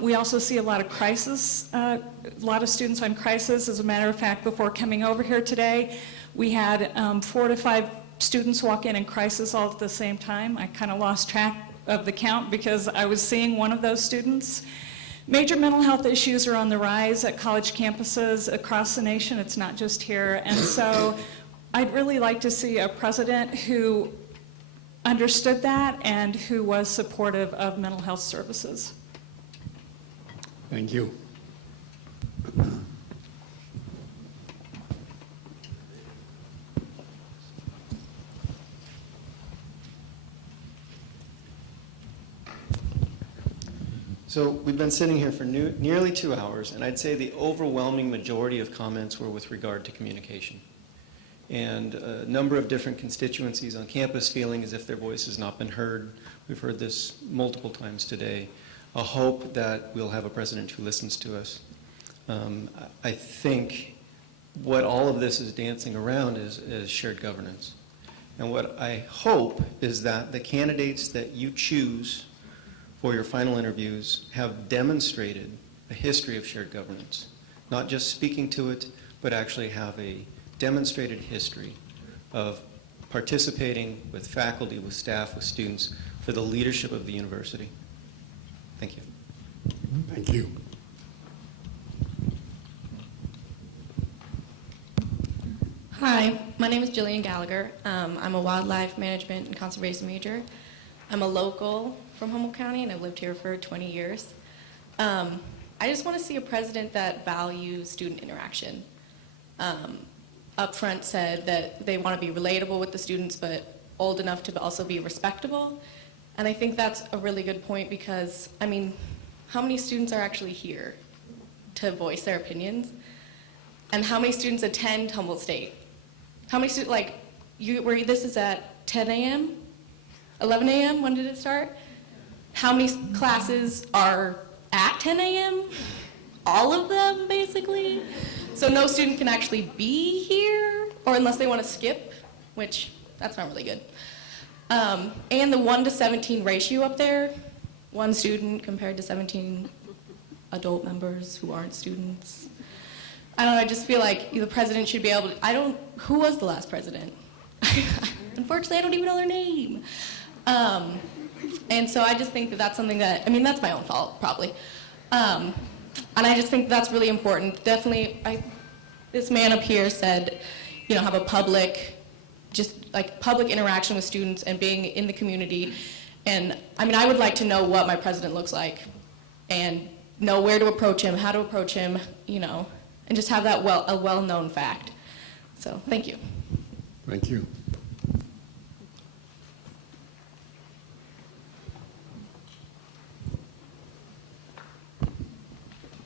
We also see a lot of crisis, a lot of students on crisis. As a matter of fact, before coming over here today, we had 4 to 5 students walk in crisis all at the same time. I kind of lost track of the count because I was seeing one of those students. Major mental health issues are on the rise at college campuses across the nation. It's not just here. And so I'd really like to see a president who understood that and who was supportive of mental health services. Thank you. So we've been sitting here for nearly 2 hours, and I'd say the overwhelming majority of comments were with regard to communication. And a number of different constituencies on campus feeling as if their voice has not been heard. We've heard this multiple times today. A hope that we'll have a president who listens to us. I think what all of this is dancing around is shared governance. And what I hope is that the candidates that you choose for your final interviews have demonstrated a history of shared governance. Not just speaking to it, but actually have a demonstrated history of participating with faculty, with staff, with students for the leadership of the university. Thank you. Thank you. Hi, my name is Jillian Gallagher. I'm a wildlife management and conservation major. I'm a local from Humboldt County, and I've lived here for 20 years. I just want to see a president that values student interaction. Up front said that they want to be relatable with the students, but old enough to also be respectable. And I think that's a really good point because, I mean, how many students are actually here to voice their opinions? And how many students attend Humboldt State? How many students, like, this is at 10 a.m., 11 a.m., when did it start? How many classes are at 10 a.m.? All of them, basically. So no student can actually be here, or unless they want to skip, which that's not really good. And the 1 to 17 ratio up there, 1 student compared to 17 adult members who aren't students. I don't know, I just feel like the president should be able to, who was the last president? Unfortunately, I don't even know their name. And so I just think that that's something that, I mean, that's my own fault, probably. And I just think that's really important. Definitely, this man up here said, you know, have a public, just like public interaction with students and being in the community. And I mean, I would like to know what my president looks like and know where to approach him, how to approach him, you know, and just have that a well-known fact. So, thank you. Thank you.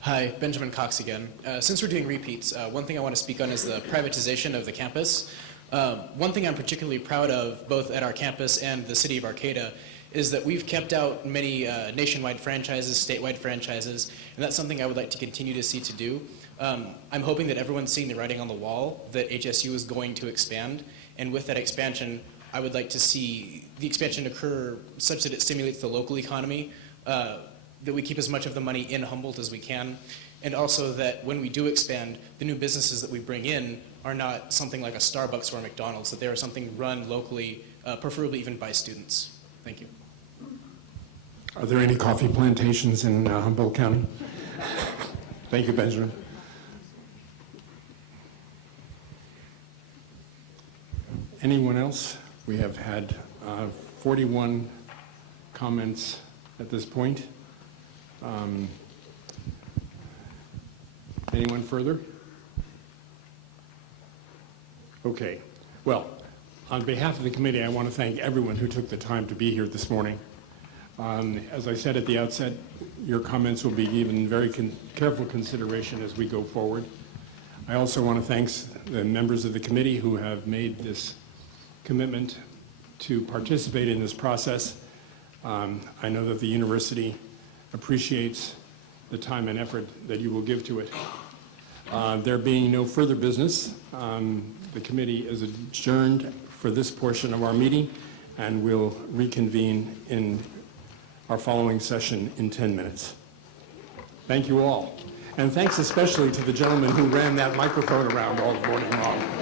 Hi, Benjamin Cox again. Since we're doing repeats, one thing I want to speak on is the privatization of the campus. One thing I'm particularly proud of, both at our campus and the city of Arcata, is that we've kept out many nationwide franchises, statewide franchises, and that's something I would like to continue to see to do. I'm hoping that everyone's seeing the writing on the wall, that HSU is going to expand, and with that expansion, I would like to see the expansion occur such that it stimulates the local economy, that we keep as much of the money in Humboldt as we can, and also that when we do expand, the new businesses that we bring in are not something like a Starbucks or a McDonald's, that they are something run locally, preferably even by students. Thank you. Are there any coffee plantations in Humboldt County? Thank you, Benjamin. Anyone else? We have had 41 comments at this point. Anyone further? Okay. Well, on behalf of the committee, I want to thank everyone who took the time to be here this morning. As I said at the outset, your comments will be given very careful consideration as we go forward. I also want to thank the members of the committee who have made this commitment to participate in this process. I know that the university appreciates the time and effort that you will give to it. There being no further business, the committee is adjourned for this portion of our meeting, and we'll reconvene in our following session in 10 minutes. Thank you all. And thanks especially to the gentleman who ran that microphone around all morning long.